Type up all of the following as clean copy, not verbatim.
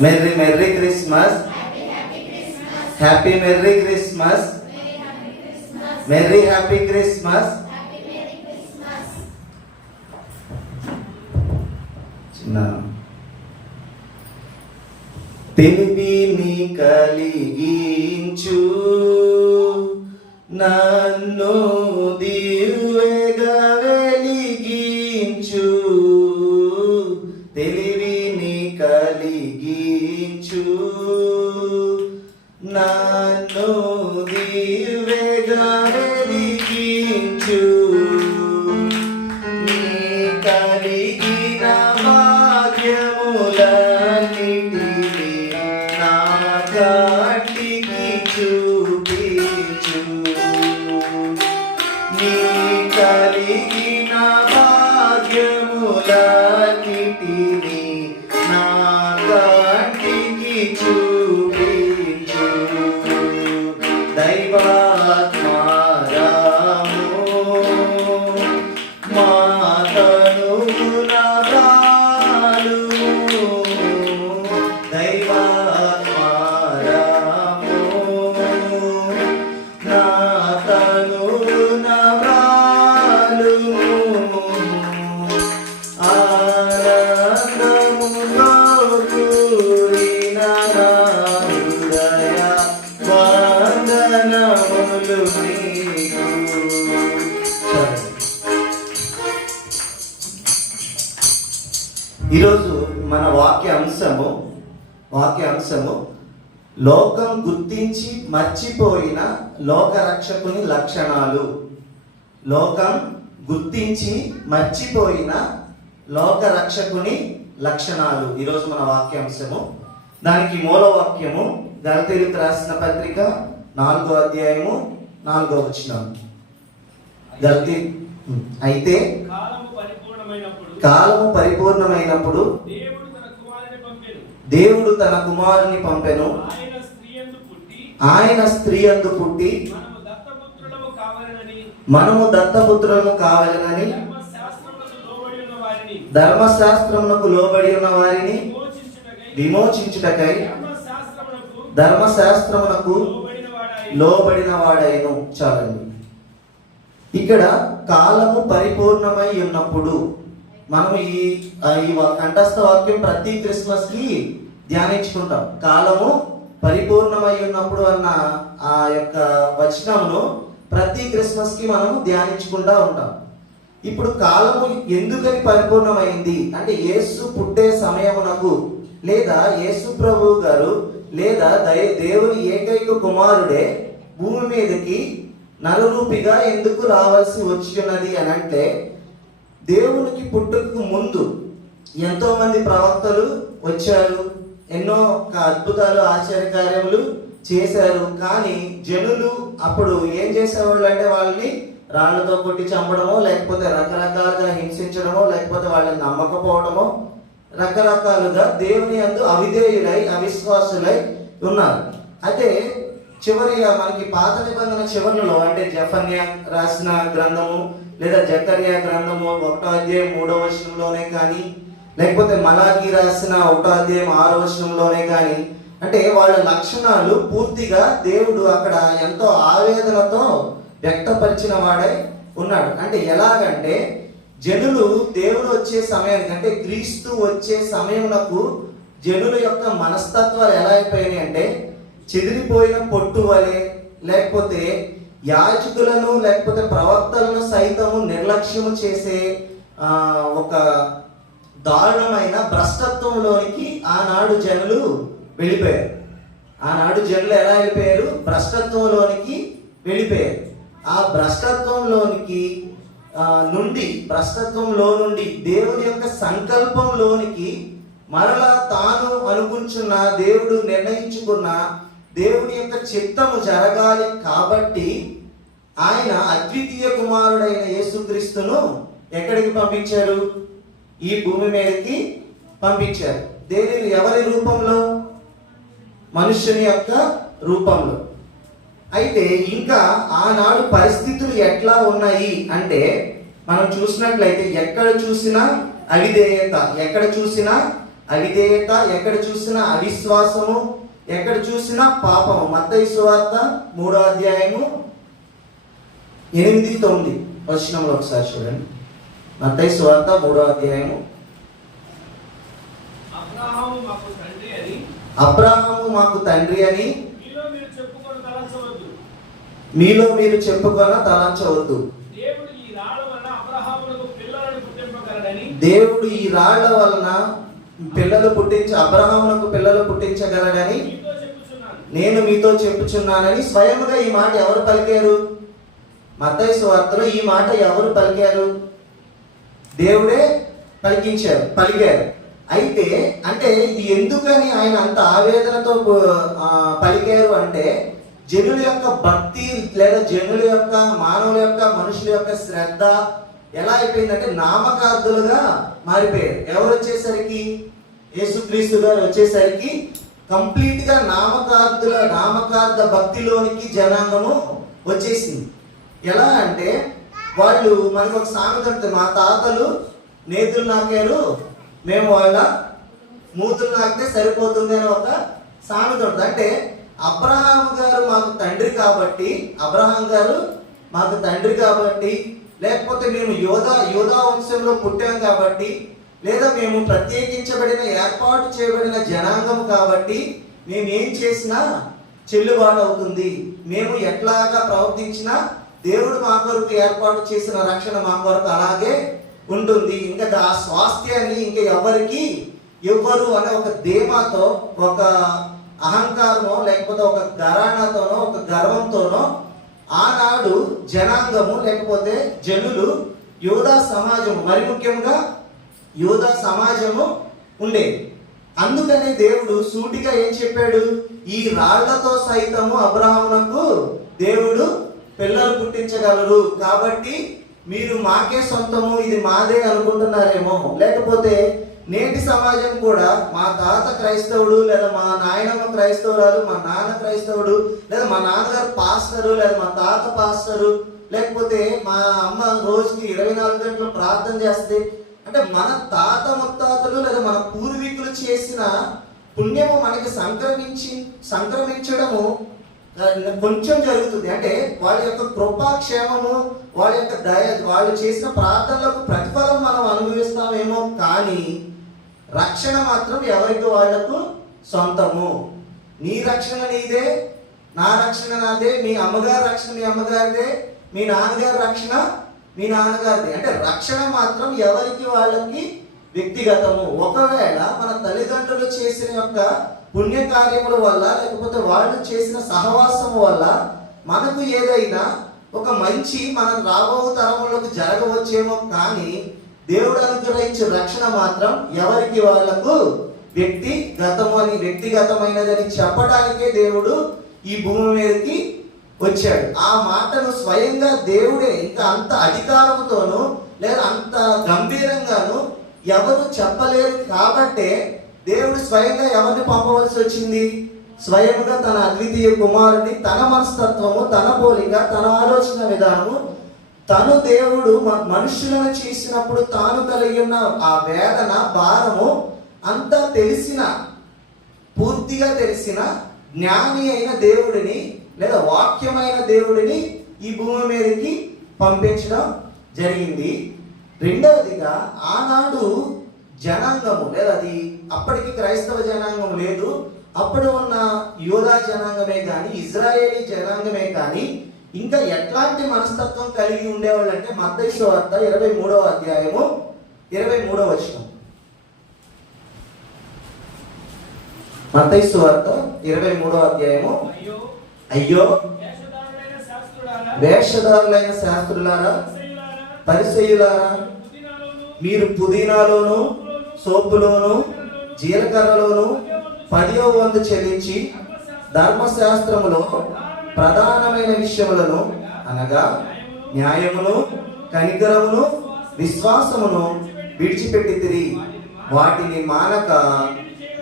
Merry merry Christmas, happy merry Christmas, merry happy Christmas. చిన్న తెలివిని కలిగించు నన్ను దివ్యగా వెలిగించు, తెలివిని కలిగించు నన్ను దివ్యగా వెలిగించు, నీ కలిగిన భాగ్యములన్నిటినీ నా కంటికి చూపించు, నీ కలిగిన భాగ్యములన్నిటినీ నా కంటికి చూపించు. దైవాత్మారాము మాతనుగుణ ప్రాలు, దైవాత్మారాము నా తనుగుణ ప్రాలు, ఆనందములో కూడిన నా హృదయ వందనములు నీకు. ఈరోజు మన వాక్య అంశము లోకం గుర్తించి మర్చిపోయిన లోక రక్షకుని లక్షణాలు. లోకం గుర్తించి మర్చిపోయిన లోక రక్షకుని లక్షణాలు ఈరోజు మన వాక్యాంశము. దానికి మూల వాక్యము గలతీయులకు రాసిన పత్రిక 4వ అధ్యాయము 4వ వచనం. అయితే కాలము పరిపూర్ణమైనప్పుడు దేవుడు తన కుమారుని పంపెను, ఆయన స్త్రీ యందు పుట్టి మనము దత్తపుత్రులము కావాలనని ధర్మశాస్త్రమునకు లోబడి ఉన్న వారిని విమోచించుటకై ధర్మశాస్త్రమునకు లోబడిన వాడైను. చాలండి. ఇక్కడ కాలము పరిపూర్ణమై ఉన్నప్పుడు మనం ఈ కంఠస్థ వాక్యం ప్రతి క్రిస్మస్ కి ధ్యానించుకుంటాం. కాలము పరిపూర్ణమై ఉన్నప్పుడు అన్న ఆ యొక్క వచనమును ప్రతి క్రిస్మస్ కి మనము ధ్యానించుకుంటా ఉంటాం. ఇప్పుడు కాలము ఎందుకని పరిపూర్ణమైంది అంటే యేసు పుట్టే సమయమునకు లేదా యేసు ప్రభు గారు లేదా దేవుని ఏకైక కుమారుడే భూమి మీదకి నరరూపిగా ఎందుకు రావాల్సి వచ్చినది అని అంటే, దేవునికి పుట్టుకు ముందు ఎంతో మంది ప్రవక్తలు వచ్చారు, ఎన్నో అద్భుతాలు ఆశ్చర్యకార్యములు చేశారు. కానీ జనులు అప్పుడు ఏం చేసేవాళ్ళు అంటే వాళ్ళని రాళ్లతో కొట్టి చంపడమో, లేకపోతే రకరకాలుగా హింసించడమో, లేకపోతే వాళ్ళని నమ్మకపోవడమో, రకరకాలుగా దేవుని యందు అవిధేయులై అవిశ్వాసులై ఉన్నారు. అయితే చివరిగా మనకి పాత నిబంధన చివరిలో అంటే జెఫన్యా రాసిన గ్రంథము లేదా జకర్యా గ్రంథము 1వ అధ్యాయం 3వ వచనంలోనే కానీ, లేకపోతే మలాకి రాసిన 1వ అధ్యాయం 6వ వచనంలోనే కానీ, అంటే వాళ్ళ లక్షణాలు పూర్తిగా దేవుడు అక్కడ ఎంతో ఆవేదనతో వ్యక్తపరిచిన వాడై ఉన్నాడు. అంటే ఎలాగంటే జనులు దేవుడు వచ్చే సమయానికి అంటే క్రీస్తు వచ్చే సమయమునకు జనుల యొక్క మనస్తత్వాలు ఎలా అయిపోయినాయి అంటే చెదిరిపోయిన పొట్టు వలె, లేకపోతే యాజకులను లేకపోతే ప్రవక్తలను సైతము నిర్లక్ష్యము చేసే ఒక దారుణమైన భ్రష్టత్వంలోనికి ఆనాడు జనులు వెళ్ళిపోయారు. ఆనాడు జనులు ఎలా వెళ్ళిపోయారు? భ్రష్టత్వంలోనికి వెళ్ళిపోయారు. ఆ భ్రష్టత్వంలో నుండి దేవుని యొక్క సంకల్పంలోనికి మరలా తాను అనుకుంటున్న దేవుడు నిర్ణయించుకున్న దేవుని యొక్క చిత్తము జరగాలి కాబట్టి ఆయన అద్వితీయ కుమారుడైన యేసుక్రీస్తును ఎక్కడికి పంపించారు? ఈ భూమి మీదకి పంపించారు. ఎవరి రూపంలో? మనుష్యుని యొక్క రూపంలో. అయితే ఇంకా ఆనాడు పరిస్థితులు ఎట్లా ఉన్నాయి అంటే మనం చూసినట్లయితే ఎక్కడ చూసినా అవిధేయత, ఎక్కడ చూసినా అవిధేయత, ఎక్కడ చూసినా అవిశ్వాసము, ఎక్కడ చూసినా పాపము. మత్తయి సువార్త 3వ అధ్యాయము 8-9 వచనంలో ఒకసారి చూడండి. మత్తయి సువార్త 3వ అధ్యాయము. అబ్రహాము మాకు తండ్రి అని మీలో మీరు చెప్పుకొన తలంచవద్దు. దేవుడు ఈ రాళ్ల వలన అబ్రహామునకు పిల్లలు పుట్టించగలడని నేను మీతో చెప్పుచున్నానని స్వయముగా ఈ మాట ఎవరు పలికారు? మత్తయి సువార్తలో ఈ మాట ఎవరు పలికారు? దేవుడే పలికారు. అయితే అంటే ఇది ఎందుకని ఆయన అంత ఆవేదనతో పలికారు అంటే, జనుల యొక్క భక్తి లేదా జనుల యొక్క మానవుల యొక్క మనుషుల యొక్క శ్రద్ధ ఎలా అయిపోయిందంటే నామకార్థులుగా మారిపోయారు. ఎవరు వచ్చేసరికి? యేసుక్రీస్తు గారు వచ్చేసరికి కంప్లీట్ గా నామకార్థ భక్తిలోనికి జనాంగము వచ్చేసింది. ఎలా అంటే వాళ్ళు, మనకు ఒక సామెత ఉంటుంది, మా తాతలు నేతులు నాకారు, మేము వాళ్ళ మూతులు నాకితే సరిపోతుంది అని ఒక సామెత ఉంటుంది. అంటే అబ్రహాం గారు మాకు తండ్రి కాబట్టి, లేకపోతే మేము యోధా వంశంలో పుట్టాం కాబట్టి, లేదా మేము ప్రత్యేకించబడిన ఏర్పాటు చేయబడిన జనాంగం కాబట్టి మేము ఏం చేసినా చెల్లుబాటు అవుతుంది. మేము ఎట్లాగా ప్రవర్తించినా దేవుడు మా కొరకు ఏర్పాటు చేసిన రక్షణ మా కొరకు అలాగే ఉంటుంది. ఇంకా ఆ స్వాస్థ్యాన్ని ఇంకా ఎవరికి ఇవ్వరు అనే ఒక ధీమాతో, ఒక అహంకారమో, లేకపోతే ఒక ఘరానాతోనో, ఒక గర్వంతోనో ఆనాడు జనాంగము లేకపోతే జనులు, యూదా సమాజము, మరి ముఖ్యంగా యూదా సమాజము ఉండేది. అందుకని దేవుడు సూటిగా ఏం చెప్పాడు? ఈ రాళ్లతో సైతము అబ్రహామునకు దేవుడు పిల్లలు పుట్టించగలరు. కాబట్టి మీరు మాకే సొంతము, ఇది మాదే అనుకుంటున్నారేమో. లేకపోతే నేటి సమాజం కూడా మా తాత క్రైస్తవుడు, లేదా మా నాయనమ్మ క్రైస్తవురాలు, మా నాన్న క్రైస్తవుడు, లేదా మా నాన్నగారు పాస్టరు, లేదా మా తాత పాస్టరు, లేకపోతే మా అమ్మ రోజుకి 24 గంటలు ప్రార్థన చేస్తే, అంటే మన తాత ముత్తాతలు లేదా మన పూర్వీకులు చేసిన పుణ్యము మనకి సంక్రమించడము కొంచెం జరుగుతుంది. అంటే వాళ్ళ యొక్క కృపాక్షేమము, వాళ్ళ యొక్క దయ, వాళ్ళు చేసిన ప్రార్థనలకు ప్రతిఫలం మనం అనుభవిస్తామేమో, కానీ రక్షణ మాత్రం ఎవరికి వాళ్లకు సొంతము. నీ రక్షణ నీదే, నా రక్షణ నాదే, మీ అమ్మగారి రక్షణ మీ అమ్మగారిదే, మీ నాన్నగారి రక్షణ మీ నాన్నగారిదే. అంటే రక్షణ మాత్రం ఎవరికి వాళ్ళకి వ్యక్తిగతము. ఒకవేళ మన తల్లిదండ్రులు చేసిన యొక్క పుణ్యకార్యముల వల్ల, లేకపోతే వాళ్ళు చేసిన సహవాసము వల్ల మనకు ఏదైనా ఒక మంచి మనం రాబో తరములకు జరగవచ్చేమో, కానీ దేవుడు అనుగ్రహించే రక్షణ మాత్రం ఎవరికి వాళ్లకు వ్యక్తిగతమైనదని చెప్పడానికే దేవుడు ఈ భూమి మీదకి వచ్చాడు. ఆ మాటను స్వయంగా దేవుడే ఇంకా అంత అధికారంతోనూ లేదా అంత గంభీరంగాను ఎవరు చెప్పలేరు. కాబట్టే దేవుడు స్వయంగా ఎవరిని పంపవలసి వచ్చింది? స్వయంగా తన అద్వితీయ కుమారుని, తన మనస్తత్వము, తన పోలిక, తన ఆలోచన విధానము, తను దేవుడు మనుషులను చేసినప్పుడు తాను కలిగి ఉన్న ఆ వేదన భారము అంతా పూర్తిగా తెలిసిన జ్ఞాని అయిన దేవుడిని లేదా వాక్యమైన దేవుడిని ఈ భూమి మీదకి పంపించడం జరిగింది. రెండవదిగా ఆనాడు జనాంగము లేదా అది అప్పటికి క్రైస్తవ జనాంగం లేదు, అప్పుడు ఉన్న యూదా జనాంగమే కానీ, ఇజ్రాయేలీ జనాంగమే కానీ ఇంకా ఎట్లాంటి మనస్తత్వం కలిగి ఉండేవాళ్ళు అంటే, మత్తయి సువార్త 23వ అధ్యాయము 23వ వచనం. మత్తయి సువార్త 23వ అధ్యాయము. అయ్యో వేషధారులైన శాస్త్రులారా, పరిసయ్యులారా, మీరు పుదీనాలోను, సోపులోను, జీలకర్రలోను 10వ వంతు చెల్లించి ధర్మశాస్త్రములో ప్రధానమైన విషయములను అనగా న్యాయమును, కనికరమును, విశ్వాసమును విడిచిపెట్టితిరి. వాటిని మానక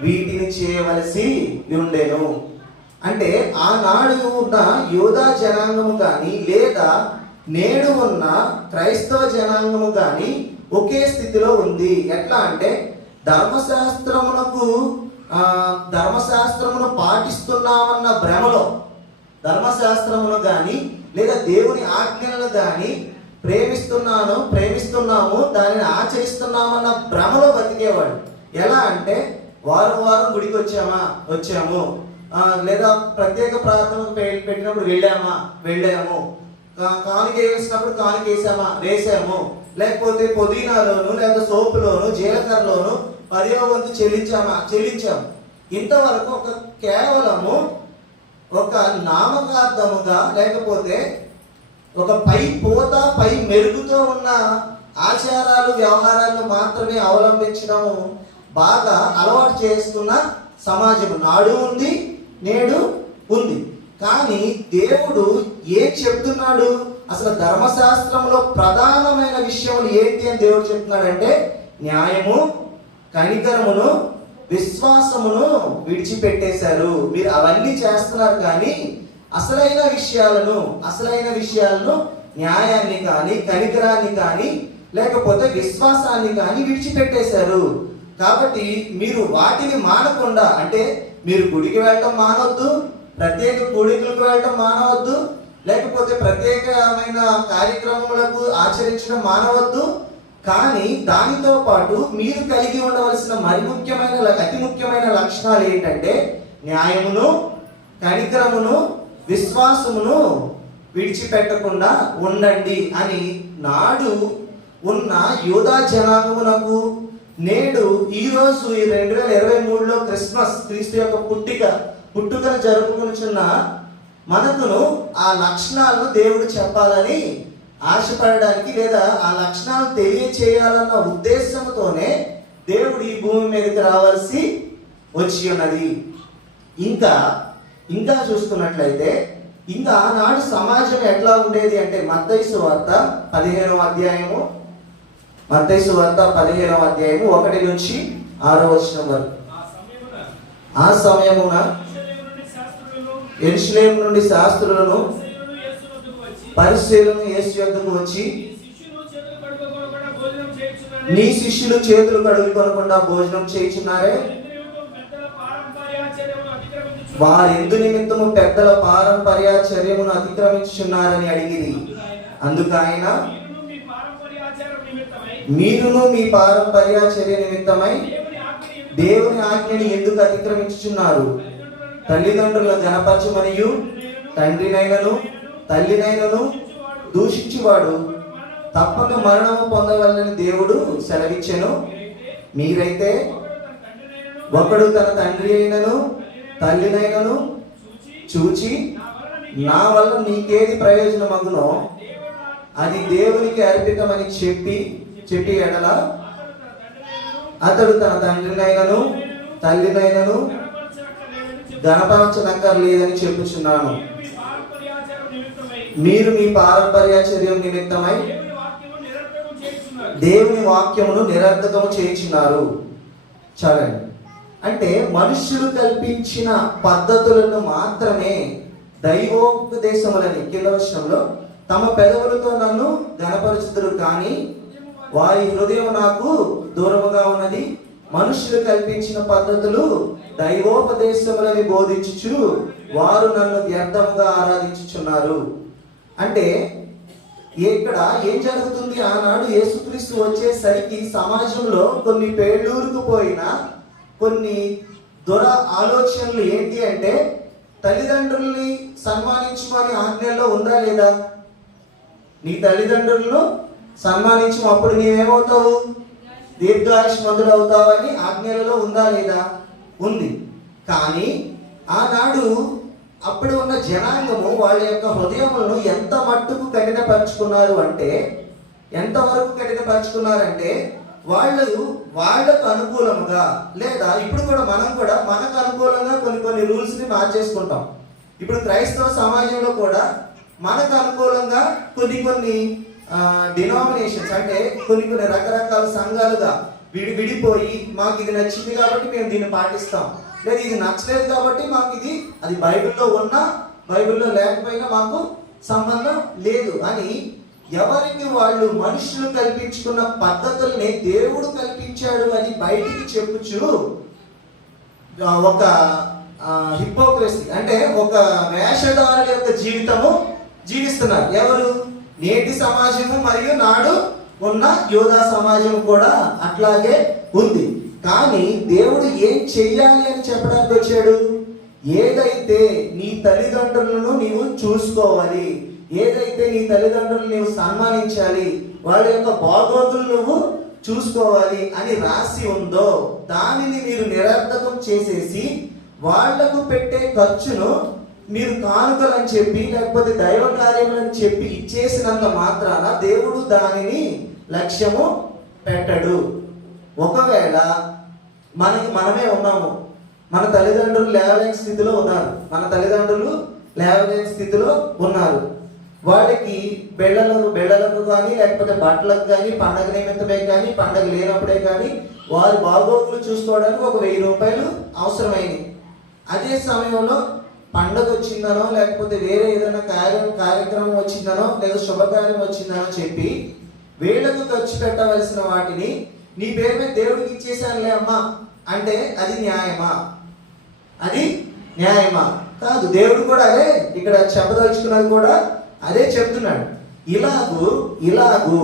వీటిని చేయవలసి ఉండెను. అంటే ఆనాడు ఉన్న యూదా జనాంగము కానీ లేదా నేడు ఉన్న క్రైస్తవ జనాంగము కానీ ఒకే స్థితిలో ఉంది. ఎట్లా అంటే ధర్మశాస్త్రమును పాటిస్తున్నామన్న భ్రమలో, ధర్మశాస్త్రమును కానీ లేదా దేవుని ఆజ్ఞలను కానీ ప్రేమిస్తున్నాము, దానిని ఆచరిస్తున్నామన్న భ్రమలో బతికేవాడు. ఎలా అంటే వారం గుడికి వచ్చాము, లేదా ప్రత్యేక ప్రార్థనకు పెట్టినప్పుడు వెళ్ళాము, కానుక వేసినప్పుడు కానుక వేసాము, లేకపోతే పుదీనాలోను లేదా సోపులోను జీలకర్రలోను 10వ వంతు చెల్లించాము. ఇంతవరకు కేవలము ఒక నామకార్థముగా, లేకపోతే ఒక పై మెరుగుతో ఉన్న ఆచారాలు వ్యవహారాలను మాత్రమే అవలంబించడము బాగా అలవాటు చేసుకున్న సమాజం నాడు ఉంది, నేడు ఉంది. కానీ దేవుడు ఏం చెప్తున్నాడు? అసలు ధర్మశాస్త్రంలో ప్రధానమైన విషయం ఏంటి అని దేవుడు చెప్తున్నాడంటే, న్యాయము, కనికరమును, విశ్వాసమును విడిచిపెట్టేశారు. మీరు అవన్నీ చేస్తున్నారు, కానీ అసలైన విషయాలను న్యాయాన్ని కానీ, కనికరాన్ని కానీ, లేకపోతే విశ్వాసాన్ని కానీ విడిచిపెట్టేశారు. కాబట్టి మీరు వాటిని మానకుండా, అంటే మీరు గుడికి వెళ్ళటం మానవద్దు, ప్రత్యేక కూడికలకు వెళ్ళటం మానవద్దు, లేకపోతే ప్రత్యేకమైన కార్యక్రమాలకు ఆచరించడం మానవద్దు. కానీ దానితో పాటు మీరు కలిగి ఉండవలసిన అతి ముఖ్యమైన లక్షణాలు ఏంటంటే, న్యాయమును, కనికరమును, విశ్వాసమును విడిచిపెట్టకుండా ఉండండి అని నాడు ఉన్న యూదా జనాంగమునకు నేడు ఈరోజు 2023లో క్రిస్మస్, క్రీస్తు యొక్క పుట్టుకను జరుపుకుంటున్న మనకును ఆ లక్షణాలను దేవుడు చెప్పాలని ఆశపడడానికి, లేదా ఆ లక్షణాలు తెలియచేయాలన్న ఉద్దేశంతోనే దేవుడు ఈ భూమి మీదకి రావాల్సి వచ్చి ఉన్నది. ఇంకా చూసుకున్నట్లయితే, ఇంకా ఆనాడు సమాజం ఎట్లా ఉండేది అంటే, మత్తయి సువార్త 15వ అధ్యాయము 1 నుంచి 6వ వచనం వరకు. ఆ సమయమున యెరూషలేము నుండి శాస్త్రులను, పరిసయ్యులను యేసు యొద్దకు వచ్చి, నీ శిష్యులు చేతులు కడుక్కొనకుండా భోజనం చేయుచున్నారే, వారెందు నిమిత్తము పెద్దల పారంపర్యాచర్యమును అతిక్రమించుచున్నారని అడిగిరి. అందుకు ఆయన, మీరును మీ పారంపర్యాచర్య నిమిత్తమై దేవుని ఆజ్ఞని ఎందుకు అతిక్రమించుచున్నారు? తల్లిదండ్రులను గణపరచమనియు తండ్రినైనను తల్లినైనను దూషించువాడు తప్పక మరణము పొందవలనని దేవుడు సెలవిచ్చెను. మీరైతే ఒకడు తన తండ్రి అయినను తల్లినైనను చూచి, నా వల్ల నీకేది ప్రయోజనమగునో అది దేవునికి అర్పితమని చెప్పి ఎడల అతడు తన తండ్రినైనను తల్లినైనను గణపరచనక్కర్లేదని చెప్పుచున్నాను. మీరు మీ పారంపర్యాచర్యం నిమిత్తమై దేవుని వాక్యమును నిరర్థకము చేయుచున్నారు. చాలండి. అంటే మనుష్యులు కల్పించిన పద్ధతులను మాత్రమే దైవోపదేశములని, కింద వచనంలో, తమ పెదవులతో నన్ను గణపరుచుదురు, కానీ వారి హృదయం నాకు దూరముగా ఉన్నది. మనుష్యులు కల్పించిన పద్ధతులు దైవోపదేశములని బోధించుచు వారు నన్ను వ్యర్థముగా ఆరాధించుచున్నారు. అంటే ఇక్కడ ఏం జరుగుతుంది? ఆనాడు యేసుక్రీస్తు వచ్చేసరికి సమాజంలో కొన్ని పేళ్ళూరుకుపోయిన కొన్ని ఆలోచనలు ఏంటి అంటే, తల్లిదండ్రుల్ని సన్మానించమని ఆజ్ఞల్లో ఉందా లేదా? నీ తల్లిదండ్రులను సన్మానించు, అప్పుడు నీవేమవుతావు? దీర్ఘాయుష్మంతుడు అవుతావని ఆజ్ఞలలో ఉందా లేదా? ఉంది. కానీ ఆనాడు అప్పుడు ఉన్న జనాంగము వాళ్ళ యొక్క హృదయములను ఎంత మట్టుకు కఠినపరుచుకున్నారు అంటే, ఎంతవరకు కఠినపరుచుకున్నారంటే, వాళ్ళకు అనుకూలముగా, లేదా ఇప్పుడు కూడా మనం కూడా మనకు అనుకూలంగా కొన్ని రూల్స్ని మార్చేసుకుంటాం. ఇప్పుడు క్రైస్తవ సమాజంలో కూడా మనకు అనుకూలంగా కొన్ని డినామినేషన్స్, అంటే కొన్ని రకరకాల సంఘాలుగా విడిపోయి, మాకు ఇది నచ్చింది కాబట్టి మేము దీన్ని పాటిస్తాం, లేదా ఇది నచ్చలేదు కాబట్టి మాకు అది బైబిల్లో ఉన్నా బైబిల్లో లేకపోయినా మాకు సంబంధం లేదు అని ఎవరికి వాళ్ళు మనుషులు కల్పించుకున్న పద్ధతుల్ని దేవుడు కల్పించాడు అని బయటికి చెప్పుచు ఒక హిపోక్రసీ అంటే ఒక వేషధారుల యొక్క జీవితము జీవిస్తున్నారు. ఎవరు? నేటి సమాజము మరియు నాడు ఉన్న యోధా సమాజం కూడా అట్లాగే ఉంది. కానీ దేవుడు ఏం చెయ్యాలి అని చెప్పడానికి వచ్చాడు? ఏదైతే నీ తల్లిదండ్రులను నీవు చూసుకోవాలి, ఏదైతే నీ తల్లిదండ్రులను నీవు సన్మానించాలి, వాళ్ళ యొక్క బాగోగులు నువ్వు చూసుకోవాలి అని రాసి ఉందో దానిని మీరు నిరర్థకం చేసేసి వాళ్లకు పెట్టే ఖర్చును మీరు కానుకలని చెప్పి లేకపోతే దైవ కార్యములని చెప్పి ఇచ్చేసినంత మాత్రాన దేవుడు దానిని లక్ష్యము పెట్టడు. ఒకవేళ మనమే ఉన్నాము, మన తల్లిదండ్రులు లేవలేని స్థితిలో ఉన్నారు, వాళ్ళకి బెళ్ళలకు కానీ లేకపోతే బట్టలకు కానీ పండగ నిమిత్తమే కానీ పండగ లేనప్పుడే కానీ వారి బాగోగులు చూసుకోవడానికి ఒక 1000 రూపాయలు అవసరమైంది. అదే సమయంలో పండగ వచ్చిందనో లేకపోతే వేరే ఏదైనా కార్యక్రమం వచ్చిందనో లేదా శుభకార్యం వచ్చిందనో చెప్పి వీళ్ళకు ఖర్చు పెట్టవలసిన వాటిని నీ పేరు మీద దేవుడికి ఇచ్చేసానులే అమ్మా అంటే అది న్యాయమా? అది న్యాయమా? కాదు. దేవుడు కూడా అదే ఇక్కడ చెప్పదలుచుకున్నది కూడా అదే చెప్తున్నాడు. ఇలాగూ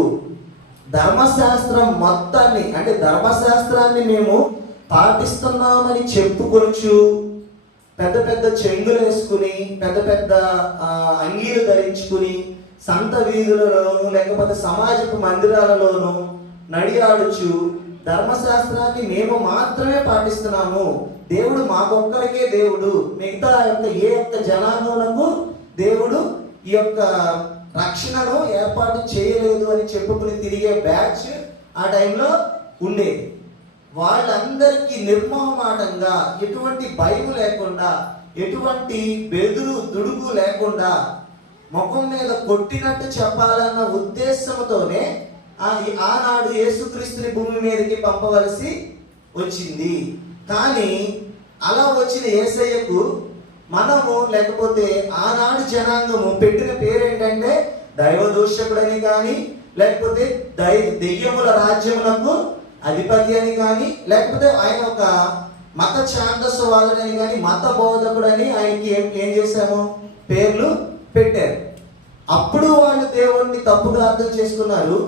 ధర్మశాస్త్రం మొత్తాన్ని అంటే ధర్మశాస్త్రాన్ని మేము పాటిస్తున్నామని చెప్పుకొచ్చు పెద్ద పెద్ద చెంగులు వేసుకుని పెద్ద పెద్ద అంగీలు ధరించుకుని సంత వీధులలోను లేకపోతే సమాజపు మందిరాలలోను నడియాడుచు ధర్మశాస్త్రాన్ని మేము మాత్రమే పాటిస్తున్నాము, దేవుడు మాకొక్కరికే దేవుడు, మిగతా ఏ ఒక్క జనాంగమునకు దేవుడు ఈ యొక్క రక్షణను ఏర్పాటు చేయలేదు అని చెప్పుకుని తిరిగే బ్యాచ్ ఆ టైంలో ఉండేది. వాళ్ళందరికీ నిర్మోహమాటంగా ఎటువంటి భయం లేకుండా ఎటువంటి బెదురు దుడుకు లేకుండా ముఖం మీద కొట్టినట్టు చెప్పాలన్న ఉద్దేశంతోనే ఆనాడు యేసుక్రీస్తుని భూమి మీదకి పంపవలసి వచ్చింది. కానీ అలా వచ్చిన యేసయ్యకు మనము లేకపోతే ఆనాడు జనాంగము పెట్టిన పేరు ఏంటంటే దైవదూషకుడని కానీ లేకపోతే దెయ్యముల రాజ్యములకు అధిపతి అని కానీ లేకపోతే ఆయన ఒక మత ఛాందస్వాదుడని కానీ మత బోధకుడని ఆయనకి ఏం చేశాము? పేర్లు పెట్టారు. అప్పుడు వాళ్ళు దేవుణ్ణి తప్పుగా అర్థం చేసుకున్నారు.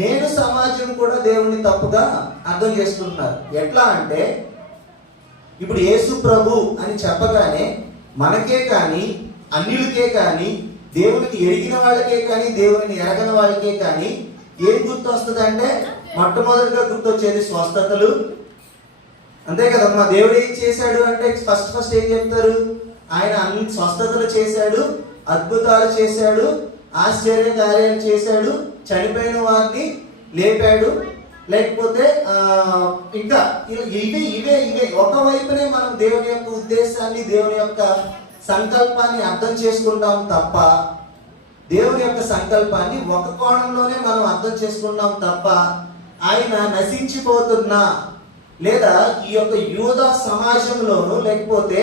నేను సమాజం కూడా దేవుణ్ణి తప్పుగా అర్థం చేసుకుంటున్నారు. ఎట్లా అంటే ఇప్పుడు యేసు ప్రభు అని చెప్పగానే మనకే కానీ అన్యులకే కానీ దేవునికి ఎరిగిన వాళ్ళకే కానీ దేవుని ఎరగని వాళ్ళకే కానీ ఏం గుర్తు వస్తుంది అంటే మొట్టమొదటిగా గుర్తొచ్చేది స్వస్థతలు. అంతే కదమ్మా. దేవుడు ఏం చేశాడు అంటే ఫస్ట్ ఏం చెప్తారు? ఆయన అన్ని స్వస్థతలు చేశాడు, అద్భుతాలు చేశాడు, ఆశ్చర్య కార్యాలు చేశాడు, చనిపోయిన వారిని లేపాడు, లేకపోతే ఇంకా ఇవే ఒకవైపునే మనం దేవుని యొక్క ఉద్దేశాన్ని దేవుని యొక్క సంకల్పాన్ని అర్థం చేసుకుంటాం తప్ప దేవుని యొక్క సంకల్పాన్ని ఒక కోణంలోనే మనం అర్థం చేసుకుంటాం తప్ప ఆయన నశించిపోతున్నా లేదా ఈ యొక్క యూదా సమాజంలోను లేకపోతే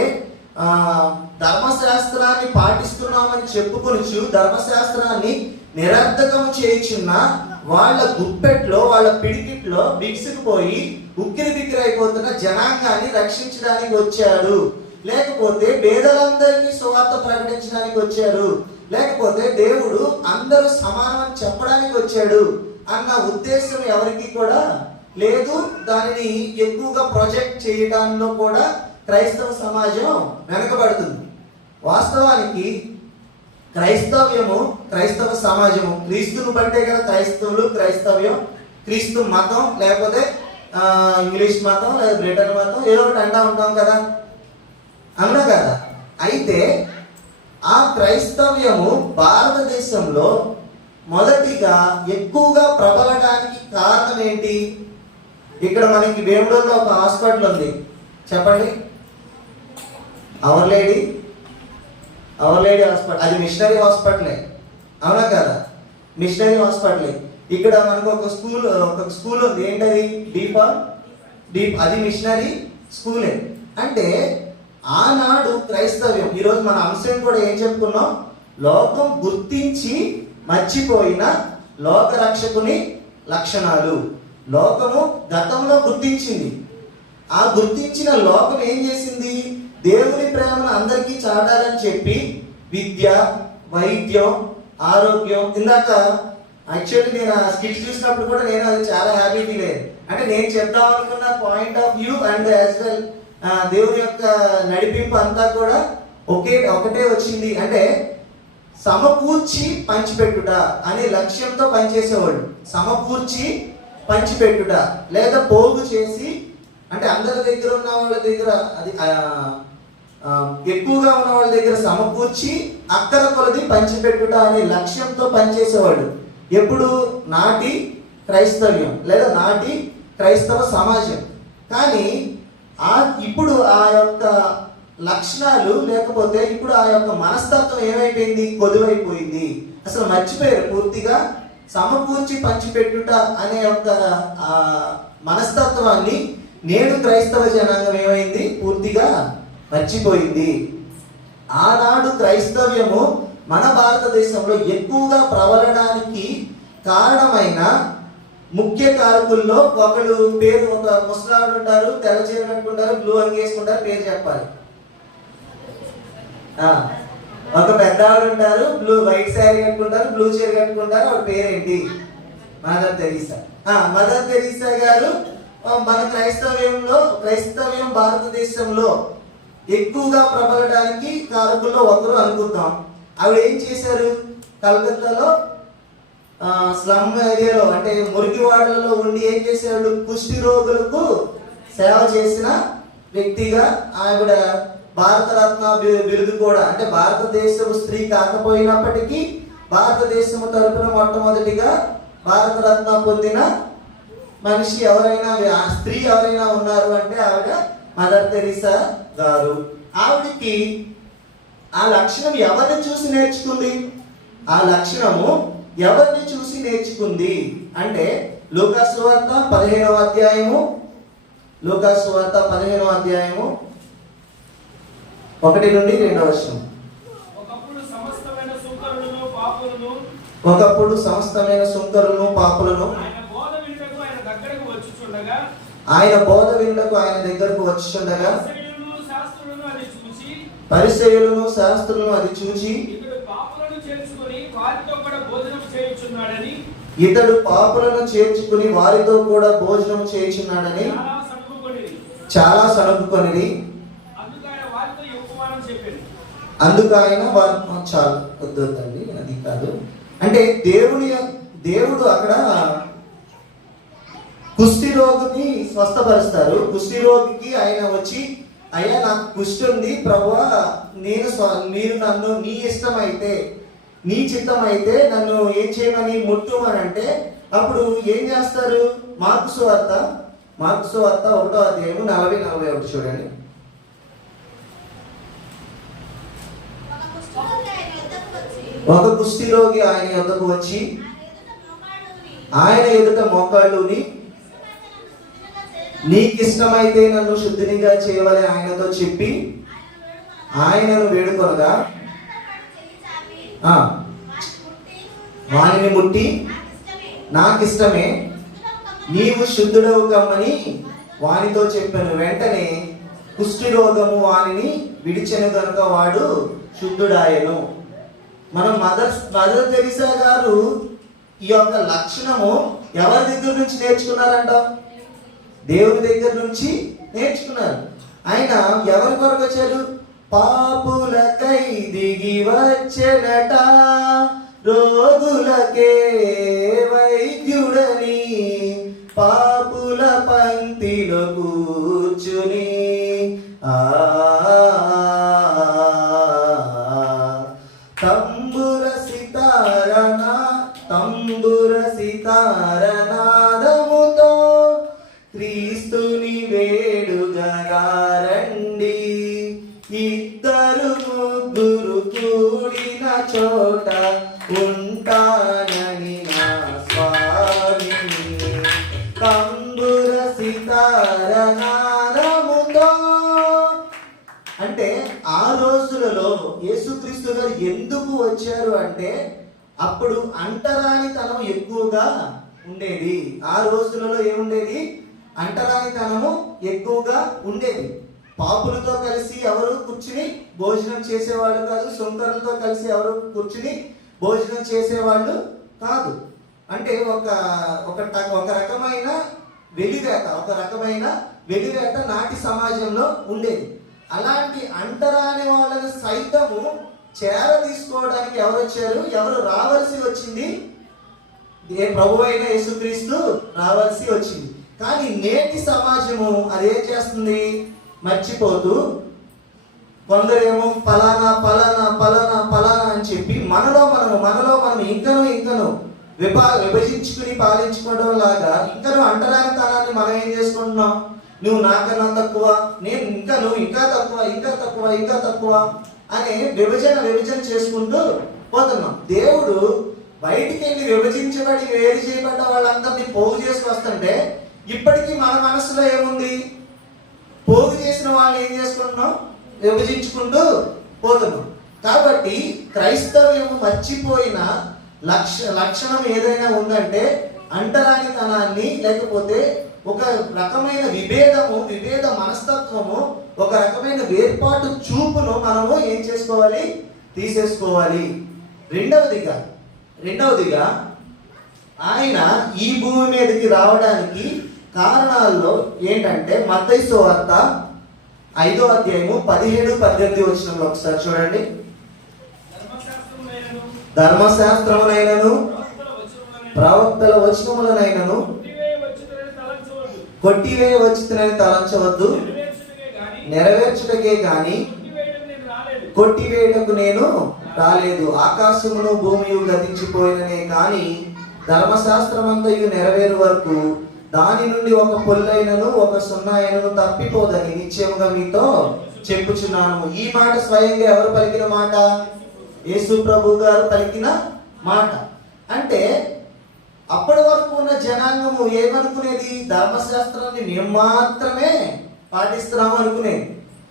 ధర్మశాస్త్రాన్ని పాటిస్తున్నామని చెప్పుకొనుచు ధర్మశాస్త్రాన్ని నిరర్థకం చేయుచున్న వాళ్ళ గుప్పెట్లో వాళ్ళ పిడికిట్లో బిగుసుకుపోయి ఉక్కిరి బిక్కిరైపోతున్న జనాంగాన్ని రక్షించడానికి వచ్చాడు, లేకపోతే పేదలందరికీ సువార్త ప్రకటించడానికి వచ్చారు, లేకపోతే దేవుడు అందరూ సమానమని చెప్పడానికి వచ్చాడు అన్న ఉద్దేశం ఎవరికి కూడా లేదు. దానిని ఎక్కువగా ప్రొజెక్ట్ చేయడంలో కూడా క్రైస్తవ సమాజం వెనకబడుతుంది. వాస్తవానికి క్రైస్తవ సమాజము క్రీస్తును బట్టే కదా క్రైస్తవులు, క్రైస్తవ్యం, క్రీస్తు మతం, లేకపోతే ఇంగ్లీష్ మతం లేదా బ్రిటన్ మతం ఏదో ఒకటి అంటా ఉంటాం కదా, అవునా కదా? అయితే ఆ క్రైస్తవ్యము భారతదేశంలో మొదటిగా ఎక్కువగా ప్రబలడానికి కారణం ఏంటి? ఇక్కడ మనకి వేములూరులో ఒక హాస్పిటల్ ఉంది, చెప్పండి. Our lady hospital. అది మిషనరీ హాస్పిటలే, అవునా కదా? మిషనరీ హాస్పిటలే. ఇక్కడ మనకు ఒక స్కూల్ ఉంది, ఏంటది? డీప్ అది మిషనరీ స్కూలే. అంటే ఆనాడు క్రైస్తవ్యం, ఈరోజు మన అంశం కూడా ఏం చెప్పుకున్నాం? లోకం గుర్తించి మర్చిపోయిన లోక రక్షకుని లక్షణాలు. లోకము గతంలో గుర్తించింది. ఆ గుర్తించిన లోకం ఏం చేసింది? దేవుని ప్రేమను అందరికీ చాటాలని చెప్పి విద్య, వైద్యం, ఆరోగ్యం, ఇందాక యాక్చువల్లీ నేను ఆ స్కిట్ చూసినప్పుడు కూడా నేను అది చాలా హ్యాపీ ఫీల్ అయ్యాను. అంటే నేను చెప్దాం అనుకున్న point of view and as well దేవుని యొక్క నడిపింపు అంతా కూడా ఒకటే వచ్చింది. అంటే సమకూర్చి పంచిపెట్టుట అనే లక్ష్యంతో పనిచేసేవాళ్ళు. సమకూర్చి పంచిపెట్టుట లేదా పోగు చేసి, అంటే అందరి దగ్గర ఉన్న వాళ్ళ దగ్గర అది ఎక్కువగా ఉన్న వాళ్ళ దగ్గర సమకూర్చి అక్కర కొలది పంచిపెట్టుట అనే లక్ష్యంతో పనిచేసేవాళ్ళు. ఎప్పుడు? నాటి క్రైస్తవ్యం లేదా నాటి క్రైస్తవ సమాజం. కానీ ఇప్పుడు ఆ యొక్క లక్షణాలు లేకపోతే ఇప్పుడు ఆ యొక్క మనస్తత్వం ఏమైపోయింది? కొదువైపోయింది. అసలు మర్చిపోయారు పూర్తిగా. సమకూర్చి పంచిపెట్టుట అనే యొక్క మనస్తత్వాన్ని నేడు క్రైస్తవ జనాంగం ఏమైంది? పూర్తిగా మర్చిపోయింది. ఆనాడు క్రైస్తవ్యము మన భారతదేశంలో ఎక్కువగా ప్రబలడానికి కారణమైన ముఖ్య కారకుల్లో ఒకళ్ళు పేరు, ఒక ముసలాడు ఉంటారు, తెల్ల చీర కట్టుకుంటారు, బ్లూ అంగి వేసుకుంటారు, పేరు చెప్పాలి. ఒక పెద్ద ఆవిడ ఉంటారు, వైట్ శారీ కట్టుకుంటారు, బ్లూ చీర కట్టుకుంటారు, ఆవిడ పేరేంటి? Mother Teresa. మదర్ తెరీసా గారు మన క్రైస్తవ్యం భారతదేశంలో ఎక్కువగా ప్రబలడానికి కారకుల్లో ఒకరు అనుకుందాం. ఆవిడ ఏం చేశారు? కలకత్తాలో స్లమ్ ఏరియాలో, అంటే మురికివాడలలో ఉండి ఏం చేసేవాళ్ళు? కుష్టి రోగులకు సేవ చేసిన వ్యక్తిగా ఆవిడ భారతరత్న బిరుదు కూడా, అంటే భారతదేశపు స్త్రీ కాకపోయినప్పటికీ భారతదేశము తరపున మొట్టమొదటిగా భారతరత్న పొందిన మనిషి ఎవరైనా, ఆ స్త్రీ ఎవరైనా ఉన్నారు అంటే ఆవిడ మదర్ తెరీసా గారు. ఆవిడకి ఆ లక్షణం ఎవరిని చూసి నేర్చుకుంది? ఆ లక్షణము ఎవరిని చూసి నేర్చుకుంది అంటే లూకాసు వార్త 15వ అధ్యాయము, లూకాసు వార్త 15వ అధ్యాయము 1 నుండి 2వ వచనం. ఒకప్పుడు సమస్తమైన సుంకరులను పాపులను ఆయన బోధ వినుటకు ఆయన దగ్గరకు వచ్చుచుండగా పరిసయ్యులను శాస్త్రులను అది చూచి ఇతడు పాపులను చేర్చుకుని వారితో కూడా భోజనం చేయుచున్నాడని చాలా సణుగుకొనిరి. అందుకు ఆయన చాలా వద్దండి, అది కాదు. అంటే దేవుడు అక్కడ కుష్టి రోగిని స్వస్థపరుస్తారు. కుష్టి రోగికి ఆయన వచ్చి, అయ్యా నాకు కుష్టి ఉంది ప్రభువా, మీరు నన్ను నీ ఇష్టమైతే, నీ చిత్తమైతే నన్ను ఏం చేయమని ముట్టుమని అంటే, అప్పుడు ఏం చేస్తారు? మార్కు సువార్త 1వ అధ్యాయము 40-41 చూడండి. ఒక కుష్టి రోగి ఆయన యొద్దకు వచ్చి ఆయన ఎదుట మోకాళ్ళుని, నీకిష్టమైతే నన్ను శుద్ధినిగా చేయవలే ఆయనతో చెప్పి ఆయనను వేడుకొనగా వానిని ముట్టి నాకిష్టమే నీవు శుద్ధుడవు కమ్మని వానితో చెప్పాను. వెంటనే కుష్టి రోగము వానిని విడిచెను గనుక వాడు శుద్ధుడాయను. మనం మదర్ తెరీసా గారు ఈ యొక్క లక్షణము ఎవరి దగ్గర నుంచి నేర్చుకున్నారంట? దేవుని దగ్గర నుంచి నేర్చుకున్నారు. ఆయన ఎవరి కొరకు వచ్చారు? పాపులకై దిగి వచ్చెనట, రోగులకే వైద్యుడని, పాపుల పంక్తిలో కూర్చుని తంబుర సితారనాదముతో క్రీస్తుని వేడుగరండి. ఇద్దరు ముగ్గురు కూడిన చోట ఉంటానని నా స్వామి. తంబుర సితారనాదముతో అంటే ఆ రోజులలో యేసుక్రీస్తు గారు ఎందుకు వచ్చారు అంటే అప్పుడు అంటరానితనం ఎక్కువగా ఉండేది. ఆ రోజులలో ఏముండేది? అంటరానితనము ఎక్కువగా ఉండేది. పాపులతో కలిసి ఎవరు కూర్చుని భోజనం చేసేవాళ్ళు కాదు, సుంకరులతో కలిసి ఎవరు కూర్చుని భోజనం చేసేవాళ్ళు కాదు. అంటే ఒక రకమైన వెలివేట నాటి సమాజంలో ఉండేది. అలాంటి అంటరాని వాళ్ళని సైతము చేర తీసుకోవడానికి ఎవరు వచ్చారు? ఎవరు రావాల్సి వచ్చింది? ప్రభు అయిన యేసుక్రీస్తు రావాల్సి వచ్చింది. కానీ నేటి సమాజము అదేం చేస్తుంది? మర్చిపోతూ కొందరేమో పలానా పలానా పలానా పలానా అని చెప్పి మనలో మనం ఇంకను విభజించుకుని పాలించుకోవడం లాగా ఇంకను అంటరాని తనాన్ని మనం ఏం చేసుకుంటున్నాం? నువ్వు నాకన్నా తక్కువ, నువ్వు ఇంకా తక్కువ అనే విభజన చేసుకుంటూ పోతున్నాం. దేవుడు బయటికి వెళ్ళి విభజించబడి వేరు చేయబడ్డ వాళ్ళందరినీ పోగు చేసి వస్తుంటే ఇప్పటికీ మన మనసులో ఏముంది? పోగు చేసిన వాళ్ళు ఏం చేసుకుంటున్నాం? విభజించుకుంటూ పోతున్నాం. కాబట్టి క్రైస్తవ్యం మర్చిపోయిన లక్షణం ఏదైనా ఉందంటే అంటరానితనాన్ని, లేకపోతే ఒక రకమైన విభేద మనస్తత్వము, ఒక రకమైన వేర్పాటు చూపును మనము ఏం చేసుకోవాలి? తీసేసుకోవాలి. రెండవదిగా ఆయన ఈ భూమి మీదకి రావడానికి కారణాల్లో ఏంటంటే మత్తయి సువార్త 5వ అధ్యాయము 17-18 వచనంలో ఒకసారి చూడండి. ధర్మశాస్త్రమునైనను ప్రవక్తల వచనములనైనను కొట్టివేయ వచ్చునని తలంచవద్దు, నెరవేర్చుటకే గాని కొట్టివేయటకు నేను రాలేదు. ఆకాశమును భూమియు గతించిపోయిననే కానీ ధర్మశాస్త్రమంతయు నెరవేరు వరకు దాని నుండి ఒక పొల్లైనను ఒక సున్నాయనను తప్పిపోదని నిశ్చయముగా మీతో చెప్పుచున్నాను. ఈ మాట స్వయంగా ఎవరు పలికిన మాట? యేసు ప్రభు గారు పలికిన మాట. అంటే అప్పటి వరకు ఉన్న జనాంగము ఏమనుకునేది? ధర్మశాస్త్రాన్ని మేము మాత్రమే పాటిస్తున్నాము అనుకునేది.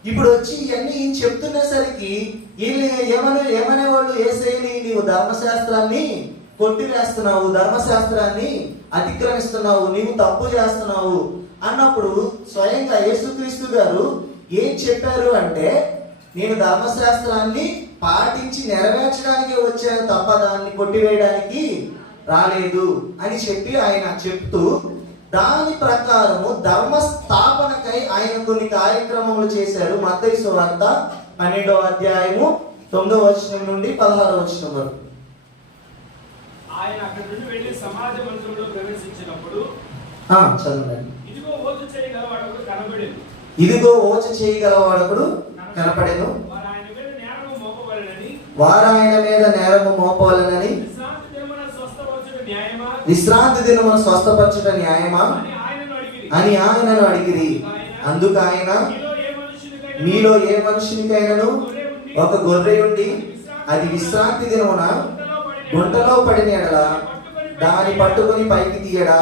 ఇప్పుడు వచ్చి ఇవన్నీ చెప్తున్నసరికి వీళ్ళు ఏమనేవాళ్ళు? యేసయ్యని నీవు ధర్మశాస్త్రాన్ని కొట్టివేస్తున్నావు, ధర్మశాస్త్రాన్ని అతిక్రమిస్తున్నావు, నీవు తప్పు చేస్తున్నావు అన్నప్పుడు స్వయంగా యేసుక్రీస్తు గారు ఏం చెప్పారు అంటే, నేను ధర్మశాస్త్రాన్ని పాటించి నెరవేర్చడానికి వచ్చాను తప్ప దాన్ని కొట్టివేయడానికి రాలేదు అని చెప్పి ఆయన చెప్తూ, దాని ప్రకారము ధర్మ స్థాపనకై ఆయన కొన్ని కార్యక్రమములు చేశారు. మత్తయి సువార్త 12వ అధ్యాయము 9వ వచనం నుండి 16వ వచనం వరకు. ఆయన అక్కడి నుండి వెళ్ళి సమాజ మందిరంలో ప్రవేశించినప్పుడు చదవండి. ఇదిగో ఓచ చేయగలవాడొకడు కనపడెను. వారు ఆయన మీద నేరము మోపవలెనని విశ్రాంతి దినమున స్వస్థపరచుట న్యాయమా అని ఆయనను అడిగిరి. అందుకు ఆయన, మీలో ఏ మనుషునికైనను ఒక గొర్రె ఉండి అది విశ్రాంతి దినమున గుంటలో పడిన ఎడల దాన్ని పట్టుకుని పైకి తీయడా?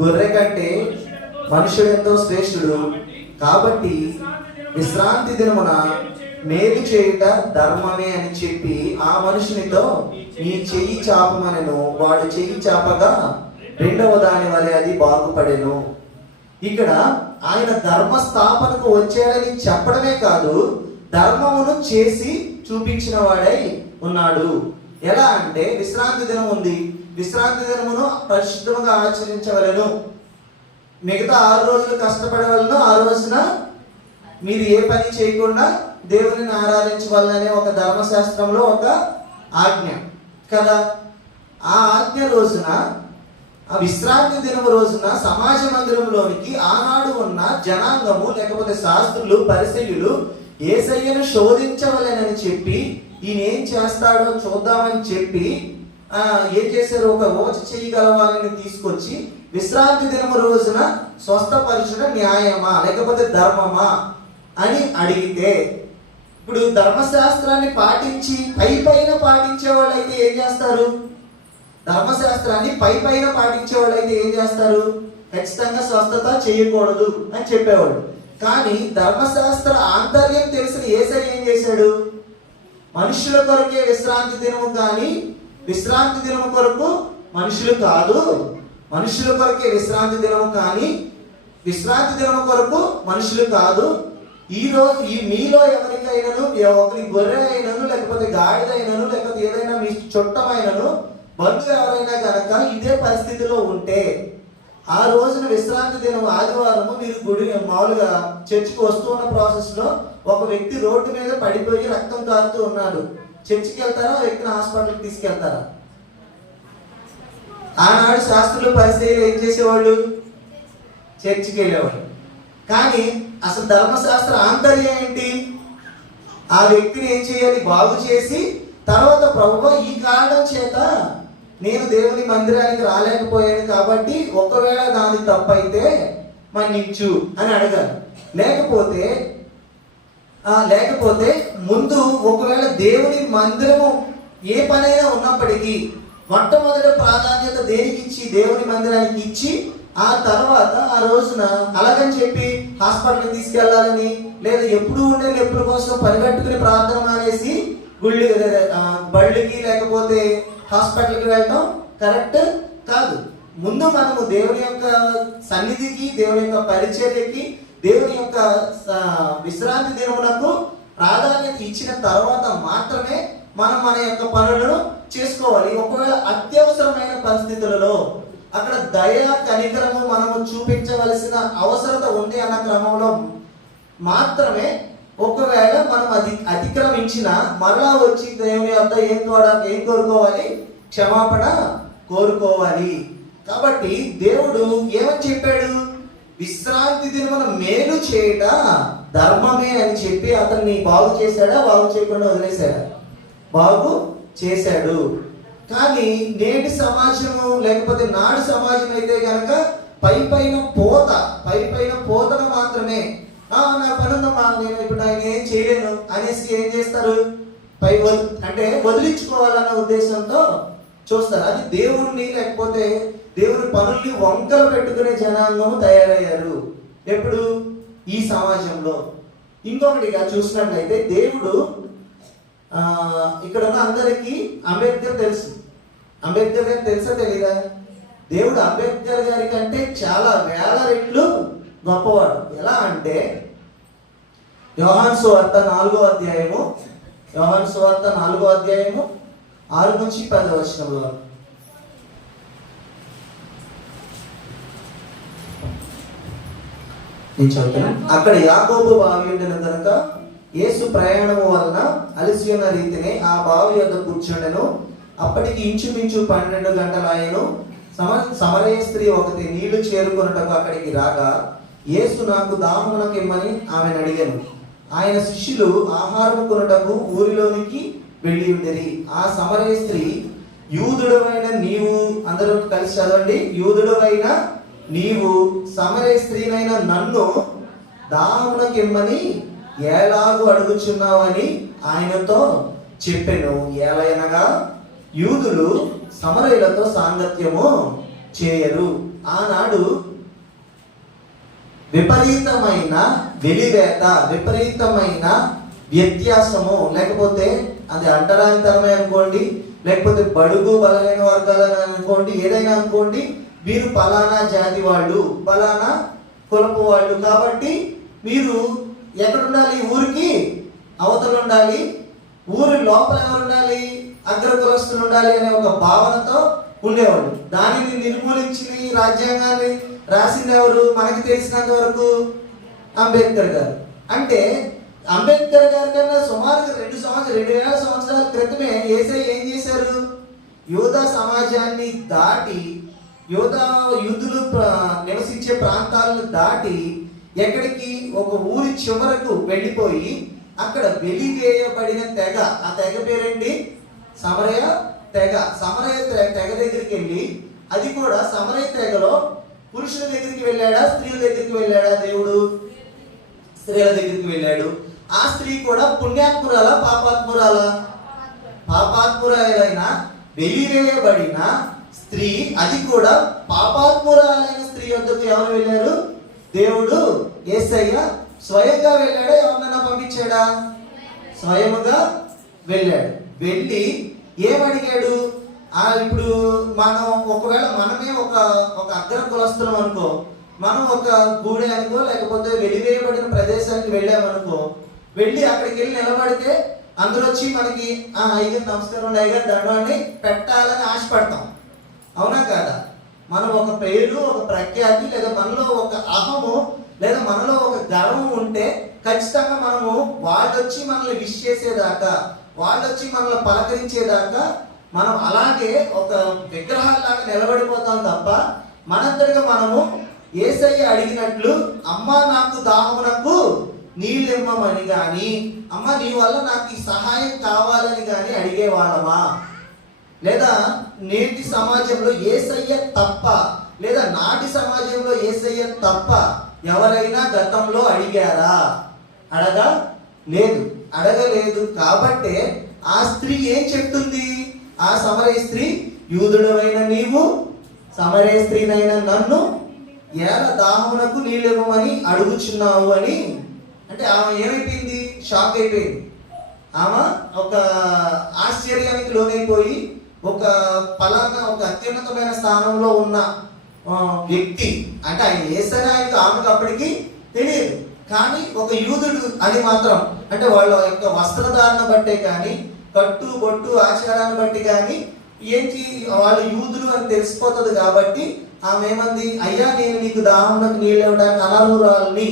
గొర్రె కంటే మనుషుడెంతో శ్రేష్ఠుడు. కాబట్టి విశ్రాంతి దినమున మేలు చేయుట ధర్మమే అని చెప్పి ఆ మనుషునితో నీ చెయ్యి చాపమనెను. వాడు చెయ్యి చాపగా రెండవ దాని వలె అది బాగుపడెను. ఇక్కడ ఆయన ధర్మస్థాపనకు వచ్చాడని చెప్పడమే కాదు, ధర్మమును చేసి చూపించిన వాడై ఉన్నాడు. ఎలా అంటే విశ్రాంతి దినం ఉంది, విశ్రాంతి దినమును పరిశుద్ధంగా ఆచరించవలెను, మిగతా 6 రోజులు కష్టపడవలను, ఆ రోజున మీరు ఏ పని చేయకుండా దేవుని ఆరాధించవాలనే ఒక ధర్మశాస్త్రంలో ఒక ఆజ్ఞ కదా. ఆ ఆజ్ఞ రోజున, ఆ విశ్రాంతి దినము రోజున సమాజ మందిరంలోనికి ఆనాడు ఉన్న జనాంగము, లేకపోతే శాస్త్రులు, పరిసయ్యులు యేసయ్యను శోధించవలెనని చెప్పి ఈయన ఏం చేస్తాడో చూద్దామని చెప్పి ఏం చేశారు? ఒక ఓచ చేయగలవాలని తీసుకొచ్చి విశ్రాంతి దినము రోజున స్వస్థపరచడం న్యాయమా లేకపోతే ధర్మమా అని అడిగితే, ఇప్పుడు ధర్మశాస్త్రాన్ని పాటించి పైన పాటించే వాళ్ళైతే ఏం చేస్తారు? ధర్మశాస్త్రాన్ని పైన పాటించే వాళ్ళైతే ఏం చేస్తారు? ఖచ్చితంగా స్వస్థత చేయకూడదు అని చెప్పేవాడు. కానీ ధర్మశాస్త్ర ఆంతర్యం తెలిసిన యేసయ్య ఏం చేశాడు? మనుషుల కొరకే విశ్రాంతి దినము కానీ విశ్రాంతి దినము కొరకు మనుషులు కాదు, మనుషుల కొరకే విశ్రాంతి దినము, కానీ విశ్రాంతి దినము కొరకు మనుషులు కాదు. ఈ రోజు ఈ మీలో ఎవరికైనాను, ఒకరి గొర్రె అయినను, లేకపోతే గాడిద అయినను, లేకపోతే ఏదైనా మీ చుట్టమైనను, బంధువు ఎవరైనా కనుక ఇదే పరిస్థితిలో ఉంటే, ఆ రోజున విశ్రాంతి దినం ఆదివారము మీరు గుడి మామూలుగా చర్చికి వస్తున్న ప్రాసెస్ లో ఒక వ్యక్తి రోడ్డు మీద పడిపోయి రక్తం కారుతూ ఉన్నాడు. చర్చికి వెళ్తారా, ఆ వ్యక్తిని హాస్పిటల్కి తీసుకెళ్తారా? ఆనాడు శాస్త్రులు పరిచయం ఏం చేసేవాళ్ళు? చర్చికి వెళ్ళేవాళ్ళు. కానీ అసలు ధర్మశాస్త్ర ఆంతర్యం ఏంటి? ఆ వ్యక్తిని ఏం చేయాలి? బాగు చేసి తర్వాత ప్రభువా ఈ కారణం చేత నేను దేవుని మందిరానికి రాలేకపోయాను కాబట్టి ఒకవేళ నాది తప్పైతే మన్నించు అని అడగాలి. లేకపోతే ముందు ఒకవేళ దేవుని మందిరము ఏ పనైనా ఉన్నప్పటికీ మొట్టమొదటి ప్రాధాన్యత దేనికి ఇచ్చి? దేవుని మందిరానికి ఇచ్చి ఆ తర్వాత ఆ రోజున అలాగని చెప్పి హాస్పిటల్కి తీసుకెళ్లాలని, లేదా ఎప్పుడు ఉండే ఎప్పుడు కోసం పరిగెట్టుకుని ప్రార్థన మానేసి బళ్ళకి లేకపోతే హాస్పిటల్కి వెళ్ళడం కరెక్ట్ కాదు. ముందు మనము దేవుని యొక్క సన్నిధికి, దేవుని యొక్క పరిచర్యకి, దేవుని యొక్క విశ్రాంతి దినమునకు ప్రాధాన్యత ఇచ్చిన తర్వాత మాత్రమే మనం మన యొక్క పనులను చేసుకోవాలి. ఒకవేళ అత్యవసరమైన పరిస్థితులలో అక్కడ దయ కనికరము మనము చూపించవలసిన అవసరత ఉంది అన్న క్రమంలో మాత్రమే, ఒకవేళ మనం అది అతిక్రమించిన మరలా వచ్చి దేవుని వద్ద ఏం కోరుకోవాలి? క్షమాపణ కోరుకోవాలి. కాబట్టి దేవుడు ఏమని చెప్పాడు? విశ్రాంతి దినమున మేలు చేయట ధర్మమే అని చెప్పి అతన్ని బాగు చేశాడా? బాగు చేయకుండా వదిలేశాడా? బాగు చేశాడు. కానీ నేటి సమాజము లేకపోతే నాడు సమాజం అయితే కనుక పైపైన పోతను మాత్రమే, నా పనుందమ్మా, నేను ఇప్పుడు ఆయన ఏం చేయలేను అనేసి ఏం చేస్తారు? అంటే వదిలించుకోవాలన్న ఉద్దేశంతో చూస్తారు. అది దేవుణ్ణి లేకపోతే దేవుని పనుల్ని వంకలు పెట్టుకునే జనాంగము తయారయ్యారు. ఎప్పుడు? ఈ సమాజంలో. ఇంకొకటిగా చూసినట్లయితే దేవుడు ఇక్కడ ఉన్న అందరికీ అంబేద్కర్ తెలుసు. అంబేద్కర్ గారు తెలుసా తెలీదా? దేవుడు అంబేద్కర్ గారి కంటే చాలా వేల రెట్లు గొప్పవాడు. ఎలా అంటే యోహాను సువార్త 4వ అధ్యాయము 6 నుంచి 10వ వచనంలో నేను చదువుతాను. అక్కడ యాకోబు బావి ఉండిన కనుక యేసు ప్రయాణము వలన అలసి ఉన్న రీతిని ఆ బావి యొద్ద కూర్చుండెను. అప్పటికి ఇంచుమించు 12 గంటలాయను. సమరయ స్త్రీ ఒకటి నీళ్లు చేరుకొనుటకు అక్కడికి రాగా యేసు నాకు దాహమునకు ఇమ్మని ఆమెను అడిగాను. ఆయన శిష్యులు ఆహారం కొనుటకు ఊరిలోనికి వెళ్ళి ఉండిరి. ఆ సమరయ స్త్రీ, యూదుడవైన నీవు, అందరూ కలిసి చదవండి, యూదుడవైన నీవు సమరయ స్త్రీనైన నన్ను దాహమునకు ఇమ్మని ఎలాగూ అడుగుచున్నావని ఆయనతో చెప్పెను. ఏలయనగా యూదులు సమరయులతో సాంగత్యము చేయరు. ఆనాడు విపరీతమైన వెలివేత, విపరీతమైన వ్యత్యాసము, లేకపోతే అది అంటరానితనమే అనుకోండి, లేకపోతే బడుగు బలమైన వర్గాలని అనుకోండి, ఏదైనా అనుకోండి, వీరు పలానా జాతి వాళ్ళు, పలానా కులపు వాళ్ళు కాబట్టి మీరు ఎక్కడుండాలి? ఊరికి అవతలు ఉండాలి. ఊరి లోపల ఎవరు ఉండాలి? అగ్రకులస్తులు ఉండాలి అనే ఒక భావనతో ఉండేవాళ్ళు. దానిని నిర్మూలించి రాజ్యాంగాన్ని రాసింది ఎవరు? మనకి తెలిసినంత వరకు అంబేద్కర్ గారు. అంటే అంబేద్కర్ గారి కన్నా సుమారుగా 2000 సంవత్సరాల క్రితమే యేసయ్య ఏం చేశారు? యూదా సమాజాన్ని దాటి, యూదులు నివసించే ప్రాంతాలను దాటి ఎక్కడికి? ఒక ఊరి చివరకు వెళ్ళిపోయి అక్కడ వెలివేయబడిన తెగ, ఆ తెగ పేరేంటి? సమరయ తెగ. సమరయ తెగ దగ్గరికి వెళ్ళి, అది కూడా సమరయ తెగలో పురుషుల దగ్గరికి వెళ్ళాడా, స్త్రీల దగ్గరికి వెళ్ళాడా? దేవుడు స్త్రీల దగ్గరికి వెళ్ళాడు. ఆ స్త్రీ కూడా పుణ్యాత్మురాల, పాపాత్మురాల? పాపాత్మురాలైన వెలివేయబడిన స్త్రీ, అది కూడా పాపాత్మురాలైన స్త్రీ వద్దకు ఎవరు వెళ్ళారు? దేవుడు యేసయ్య స్వయంగా వెళ్ళాడా? ఎవరినైనా పంపించాడా? స్వయముగా వెళ్ళాడు. వెళ్ళి ఏమడిగాడు? ఇప్పుడు మనం ఒకవేళ మనమే ఒక ఒక అగ్ర కులస్తులం అనుకో, మనం ఒక గూడెనుకో లేకపోతే వెలివేయబడిన ప్రదేశానికి వెళ్ళామనుకో, వెళ్ళి అక్కడికి వెళ్ళి నిలబడితే అందరూ వచ్చి మనకి అయ్యగారు నమస్కారం, అయ్యగారు దండం అని పెట్టాలని ఆశపడతాం. అవునా కాదా? మనం ఒక పేరు, ఒక ప్రఖ్యాతి, లేదా మనలో ఒక అహము, లేదా మనలో ఒక గర్వం ఉంటే ఖచ్చితంగా మనము వాళ్ళు వచ్చి మనల్ని విష్ చేసేదాకా, వాళ్ళు వచ్చి మనల్ని పలకరించేదాకా మనం అలాగే ఒక విగ్రహాల్లాగా నిలబడిపోతాం తప్ప మనంతటిగా మనము యేసయ్య అడిగినట్లు అమ్మా నాకు దాహమునకు నీళ్ళు ఇమ్మని కానీ, అమ్మ నీ వల్ల నాకు ఈ సహాయం కావాలని కానీ అడిగేవాళ్ళమా? లేదా నేటి సమాజంలో యేసయ్య తప్ప, లేదా నాటి సమాజంలో యేసయ్య తప్ప ఎవరైనా గతంలో అడిగారా? అడగలేదు. కాబట్టే ఆ స్త్రీ ఏం చెప్తుంది? ఆ సమరయ స్త్రీ, యూదుడవైన నీవు సమరయ స్త్రీనైన నన్ను ఏల దాహమునకు నీళ్ళు ఇవ్వమని అడుగుచున్నావు అని. అంటే ఆమె ఏమైపోయింది? షాక్ అయిపోయింది. ఆమె ఒక ఆశ్చర్యానికి లోనైపోయి, ఒక ఫలానా ఒక అత్యున్నతమైన స్థానంలో ఉన్న వ్యక్తి అంటే ఆయన యేసయ్య ఆయనకు ఆమెకు అప్పటికి తెలియదు. కానీ ఒక యూదుడు అని మాత్రం, అంటే వాళ్ళ యొక్క వస్త్రధారణ బట్టే కానీ, కట్టు బొట్టు ఆచారాన్ని బట్టి కానీ ఏంటి వాళ్ళు యూదులు అని తెలిసిపోతుంది. కాబట్టి ఆమె ఏమంది? అయ్యా నేను నీకు దాహమునకు నీళ్ళు ఇవ్వడానికి అనర్హురాలిని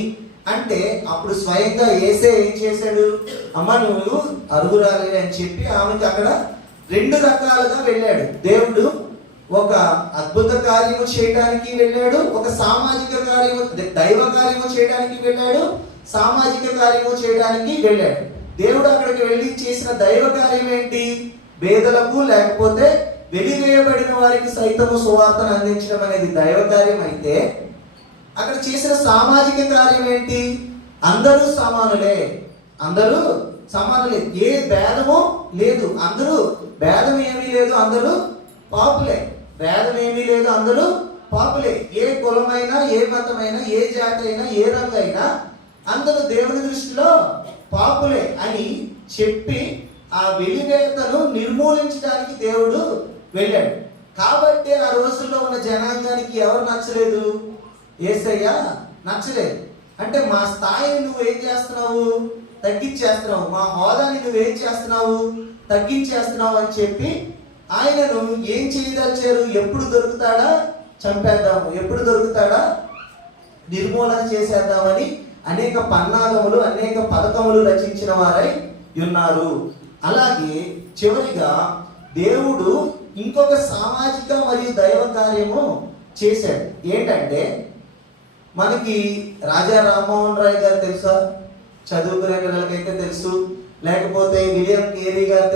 అంటే, అప్పుడు స్వయంగా యేసే ఏం చేశాడు? అమ్మ నువ్వు అర్హురాలి అని చెప్పి ఆమెకి అక్కడ రెండు రకాలుగా వెళ్ళాడు. దేవుడు ఒక అద్భుత కార్యము చేయడానికి వెళ్ళాడు, ఒక సామాజిక కార్యము దైవ కార్యము చేయడానికి వెళ్ళాడు, సామాజిక కార్యము చేయడానికి వెళ్ళాడు. దేవుడు అక్కడికి వెళ్ళి చేసిన దైవ కార్యం ఏంటి? పేదలకు లేకపోతే వెలివేయబడిన వారికి సైతము సువార్తను అందించడం అనేది దైవ కార్యం అయితే, అక్కడ చేసిన సామాజిక కార్యం ఏంటి? అందరూ సమానులే, ఏ భేదము లేదు, అందరూ భేదం ఏమీ లేదు, అందరూ పాపులే, భేదం ఏమీ లేదు, అందరూ పాపులే. ఏ కులమైనా, ఏ మతమైనా, ఏ జాతి అయినా, ఏ రంగు అయినా అందరూ దేవుని దృష్టిలో పాపులే అని చెప్పి ఆ వెలివేతను నిర్మూలించడానికి దేవుడు వెళ్ళాడు. కాబట్టి ఆ రోజుల్లో ఉన్న జనాంగానికి ఎవరు నచ్చలేదు? యేసయ్య నచ్చలేదు. అంటే మా స్థాయిని నువ్వేం చేస్తున్నావు? తగ్గించేస్తున్నావు. మా హోదాని నువ్వేం చేస్తున్నావు? తగ్గించేస్తున్నావు అని చెప్పి ఆయనను ఏం చేయదలిచారు? ఎప్పుడు దొరుకుతాడా చంపేద్దాము, ఎప్పుడు దొరుకుతాడా నిర్మూలన చేసేద్దామని అనేక పన్నాగములు, అనేక పథకములు రచించిన వారై ఉన్నారు. అలాగే చివరిగా దేవుడు ఇంకొక సామాజిక మరియు దైవ కార్యము చేశాడు. ఏంటంటే, మనకి రాజా రామ్మోహన్ రాయ్ గారు తెలుసా? చదువుకునే పిల్లలకైతే తెలుసు, లేకపోతే విలియం కేరీ గారు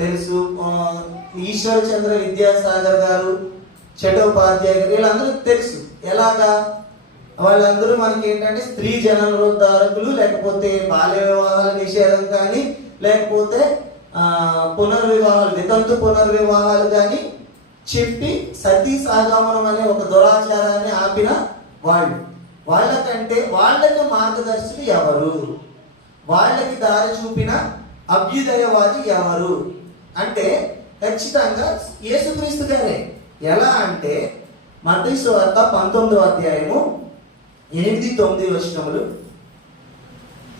తెలుసు, ఈశ్వర చంద్ర విద్యాసాగర్ గారు, చటోపాధ్యాయ గారు, వీళ్ళందరూ తెలుసు. ఎలాగా? వాళ్ళందరూ మనకి ఏంటంటే స్త్రీ జననోద్ధారకులు, లేకపోతే బాల్య వివాహాల నిషేధం కానీ, లేకపోతే పునర్వివాహాలు, వితంతు పునర్వివాహాలు కానీ చెప్పి సతీ సాగమనం అనే ఒక దురాచారాన్ని ఆపిన వాళ్ళు. వాళ్ళకి మార్గదర్శులు ఎవరు? వాళ్ళకి దారి చూపిన అభ్యుదయవాది ఎవరు అంటే ఖచ్చితంగా యేసుక్రీస్తు గారే. ఎలా అంటే మత్తయి సువార్త 19వ అధ్యాయము 8-9 వచనములు.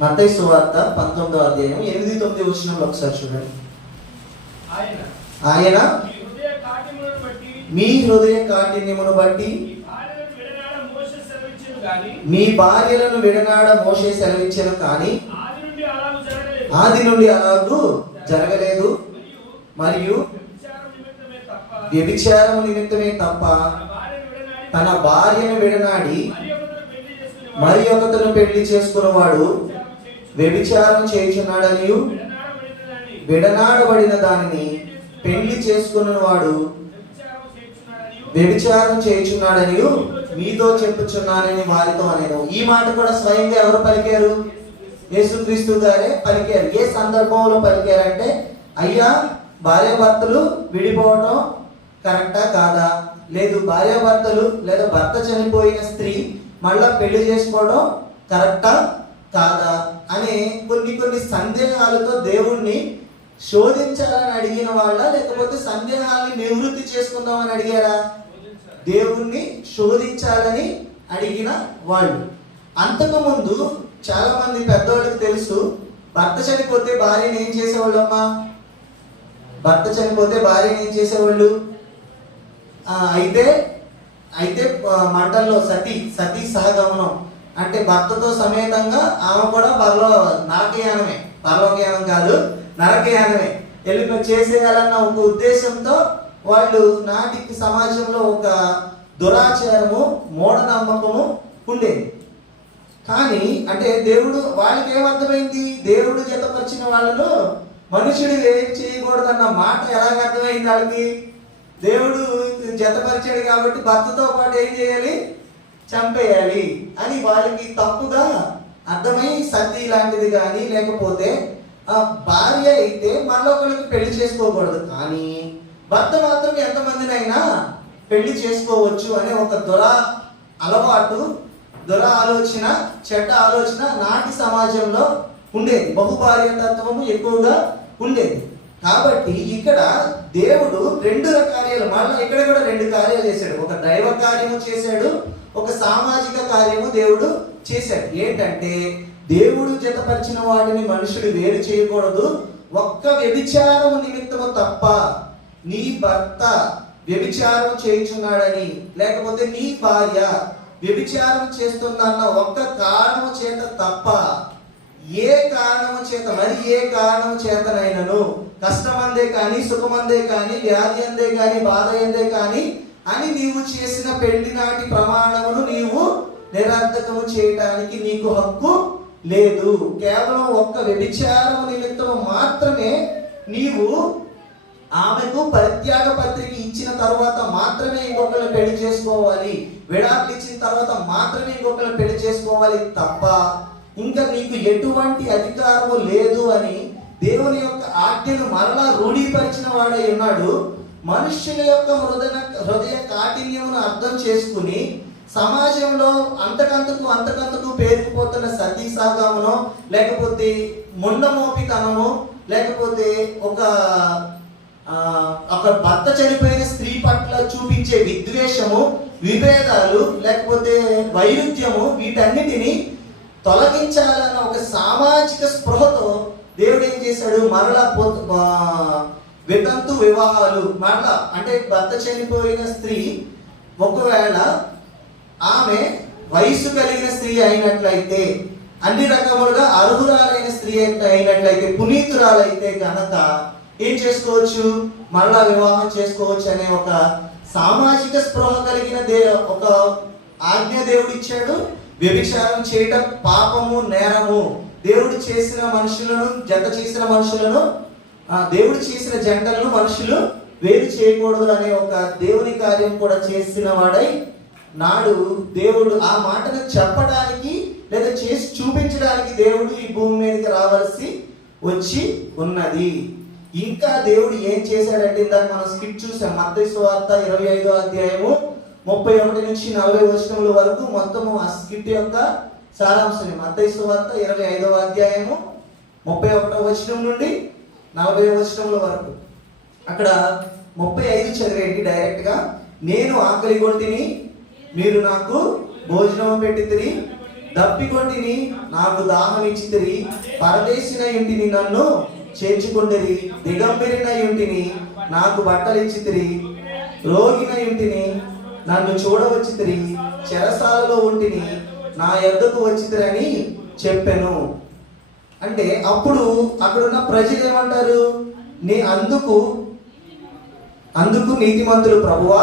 మత్తయి సువార్త 19వ అధ్యాయం 8-9 వచనములు ఒకసారి చూడండి. ఆయన మీ హృదయ కాఠిన్యమును బట్టి మీ భార్యలను విడనాడ మోషే సెలవిచ్చెను, కానీ ఆది నుండి అలాగూ జరగలేదు. మరియు వ్యభిచారము నిమిత్తమే తప్ప తన భార్యను విడనాడి మరి ఒకతను పెళ్లి చేసుకున్నవాడు వ్యభిచారం చేయుచున్నాడనియు, విడనాడబడిన దానిని పెళ్లి చేసుకున్నవాడు వ్యభిచారం చేయుచున్నాడనియు మీతో చెప్పుచున్నానని వారితో అనేను. ఈ మాట కూడా స్వయంగా ఎవరు పలికారు? యేసుక్రీస్తు గారే పలికారు. ఏ సందర్భంలో పలికారంటే, అయ్యా భార్యాభర్తలు విడిపోవటం కరెక్టా కాదా? లేదు, భార్యాభర్తలు లేదా భర్త చనిపోయిన స్త్రీ మళ్ళా పెళ్లి చేసుకోవడం కరెక్టా కాదా అనే కొన్ని సందేహాలతో దేవుణ్ణి శోధించాలని అడిగిన వాళ్ళ, లేకపోతే సందేహాన్ని నివృత్తి చేసుకుందామని అడిగారా? దేవుణ్ణి శోధించాలని అడిగిన వాళ్ళు. అంతకుముందు చాలా మంది పెద్దవాళ్ళకి తెలుసు, భర్త చనిపోతే భార్యను ఏం చేసేవాళ్ళు అమ్మా? భర్త చనిపోతే భార్యను ఏం చేసేవాళ్ళు? అయితే మంటల్లో సతీ సహగమనం అంటే భర్తతో సమేతంగా ఆమె కూడా పరలోకయానం కాదు, నరకయానమే చేసేయాలన్న ఒక ఉద్దేశంతో వాళ్ళు నాటికి సమాజంలో ఒక దురాచారము, మూఢనమ్మకము ఉండేది. కానీ అంటే దేవుడు వాళ్ళకి ఏమర్థమైంది? దేవుడు జతపరిచిన వాళ్ళను మనుషుడు ఏం చేయకూడదన్న మాట ఎలాగ అర్థమైంది వాళ్ళకి? దేవుడు జతపరిచాడు కాబట్టి భర్తతో పాటు ఏం చేయాలి? చంపేయాలి అని వాళ్ళకి తప్పుగా అర్థమై సతీ లాంటిది కానీ, లేకపోతే భార్య అయితే మరొకరికి పెళ్లి చేసుకోకూడదు, కానీ భర్త మాత్రం ఎంతమందినైనా పెళ్లి చేసుకోవచ్చు అనే ఒక చెడ్డ ఆలోచన నాటి సమాజంలో ఉండేది. బహుభార్య తత్వము ఎక్కువగా ఉండేది. కాబట్టి ఇక్కడ దేవుడు రెండు కార్యాలు, మళ్ళీ ఇక్కడ కూడా రెండు కార్యాలు చేశాడు. ఒక దైవ కార్యము చేశాడు, ఒక సామాజిక కార్యము దేవుడు చేశాడు. ఏంటంటే దేవుడు జతపరిచిన వాటిని మనుషుడు వేరు చేయకూడదు. ఒక్క వ్యభిచారం నిమిత్తము తప్ప, నీ భర్త వ్యభిచారం చేయుచున్నాడని, లేకపోతే నీ భార్య వ్యభిచారం చేస్తుందన్న ఒక్క కారణము చేత తప్ప, ఏ కారణము చేతనైనను, కష్టమందే కానీ, సుఖమందే కానీ, వ్యాధి అందే కానీ, బాధ అందే కానీ అని నీవు చేసిన పెళ్లి నాటి ప్రమాణమును నీవు నిరర్ధకము చేయటానికి నీకు హక్కు లేదు. కేవలం ఒక్క వ్యభిచారము నిమిత్తము మాత్రమే నీవు ఆమెకు పరిత్యాగ పత్రిక ఇచ్చిన తర్వాత మాత్రమే ఇంకొకరిని పెళ్లి చేసుకోవాలి, విడాకులు ఇచ్చిన తర్వాత మాత్రమే ఇంకొకరిని పెళ్లి చేసుకోవాలి తప్ప ఇంకా నీకు ఎటువంటి అధికారము లేదు అని దేవుని యొక్క ఆజ్ఞను మరలా రూఢీపరిచిన వాడై ఉన్నాడు. మనుష్యుల యొక్క హృదయ కాఠిన్యమును అర్థం చేసుకుని సమాజంలో అంతకంతకు పేరుకుపోతున్న సతీ సాగమనో, లేకపోతే మొండమోపితనము, లేకపోతే ఒక భర్త చనిపోయిన స్త్రీ పట్ల చూపించే విద్వేషము, విభేదాలు, లేకపోతే వైరుధ్యము, వీటన్నిటిని తొలగించాలన్న ఒక సామాజిక స్పృహతో దేవుడు ఏం చేశాడు? మరలా వితంతు వివాహాలు, మరలా అంటే భర్త చనిపోయిన స్త్రీ ఒకవేళ ఆమె వయసు కలిగిన స్త్రీ అయినట్లయితే, అన్ని రకములుగా అర్హురాలైన స్త్రీ అయినట్లయితే, పునీతురాలైతే కనుక ఏం చేసుకోవచ్చు? మరలా వివాహం చేసుకోవచ్చు అనే ఒక సామాజిక స్పృహ కలిగిన ఒక ఆజ్ఞ దేవుడు ఇచ్చాడు. వ్యభిచారం చేయడం పాపము, నేరము. దేవుడు చేసిన మనుషులను దేవుడు చేసిన జంటలను మనుషులు వేరు చేయకూడదు అనే ఒక దేవుని కార్యం కూడా చేసిన వాడై నాడు దేవుడు ఆ మాటను చెప్పడానికి లేదా చేసి చూపించడానికి దేవుడు ఈ భూమి మీదకి రావాల్సి వచ్చి ఉన్నది. ఇంకా దేవుడు ఏం చేశాడంటే దాన్ని మనం స్కిప్ చూసాం. మత్తయి సువార్త 25వ అధ్యాయము 31 నుంచి 40 వచనముల వరకు మొత్తము ఆ స్కిట్ యొక్క సారాంశం. మత్తయి సువార్త 25వ అధ్యాయము 31వ వచనం నుండి 40వ వచనముల వరకు. అక్కడ 35 చదివేయండి డైరెక్ట్ గా. నేను ఆకలి కొట్టిని, మీరు నాకు భోజనం పెట్టితిరి, దప్పికొంటిని, నాకు దాహం ఇచ్చితిరి, పరదేశిన ఇంటిని నన్ను చేర్చుకొండిరి, దిగంబరిన ఇంటిని నాకు బట్టలు ఇచ్చితిరి, రోగిన ఇంటిని నన్ను చూడవచ్చితిరి, చెరసాలలో ఉంటిని నా యొద్దకు వచ్చితిరని చెప్పెను. అంటే అప్పుడు అక్కడున్న ప్రజలు ఏమంటారు? అందుకు నీతిమంతులు, ప్రభువా,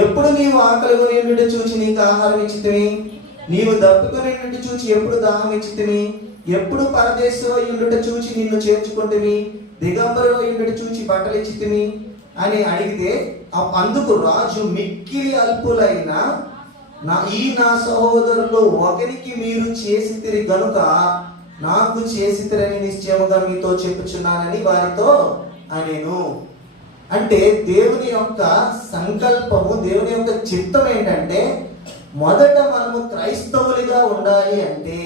ఎప్పుడు నీవు ఆకలి కొనేటి చూచి నీకు ఆహారం ఇచ్చితివి, నీవు దప్పుకొనేటి చూచి ఎప్పుడు దాహం ఇచ్చితివి, ఎప్పుడు పరదేశం అయ్యుండుట చూచి నిన్ను చేర్చుకుంటువి, దిగంబరు అయ్యుండుట చూచి బట్టలు ఇచ్చితివి అని అడిగితే, అందుకు రాజు, మిక్కిలి అల్పులైన నా సహోదరులు ఒకరికి మీరు చేసితిరి గనుక నాకు చేసితిరని నిశ్చయముగా మీతో చెప్పుచున్నానని వారితో అనెను. అంటే దేవుని యొక్క సంకల్పము, దేవుని యొక్క చిత్తం ఏంటంటే, మొదట మనము క్రైస్తవులుగా ఉండాలి అంటే,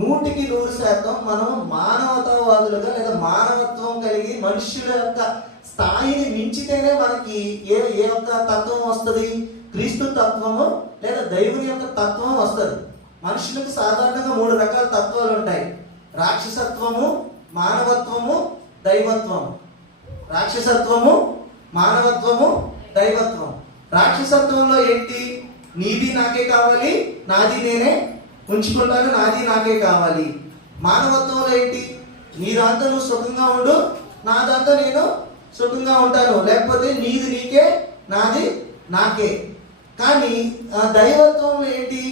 100% మనం మానవతావాదులుగా లేదా మానవత్వం కలిగి మనుషుల యొక్క స్థాయిని మించితేనే మనకి ఏ ఏ యొక్క తత్వం వస్తుంది? క్రీస్తు తత్వము లేదా దైవుని యొక్క తత్వం వస్తుంది. మనుషులకు సాధారణంగా 3 రకాల తత్వాలు ఉంటాయి: రాక్షసత్వము, మానవత్వము, దైవత్వము. రాక్షసత్వము, మానవత్వము, దైవత్వం. రాక్షసత్వంలో ఏంటి? నీది నాకే కావాలి, నాది నేనే ఉంచుకుంటాను, నాది నాకే కావాలి. మానవత్వంలో ఏంటి? నీ దాంతో నువ్వు సుఖంగా ఉండు, నా దాంతో నేను సుఖంగా ఉంటాను, లేకపోతే నీది నీకే, నాది నాకే. కానీ దైవత్వంలో ఏంటి?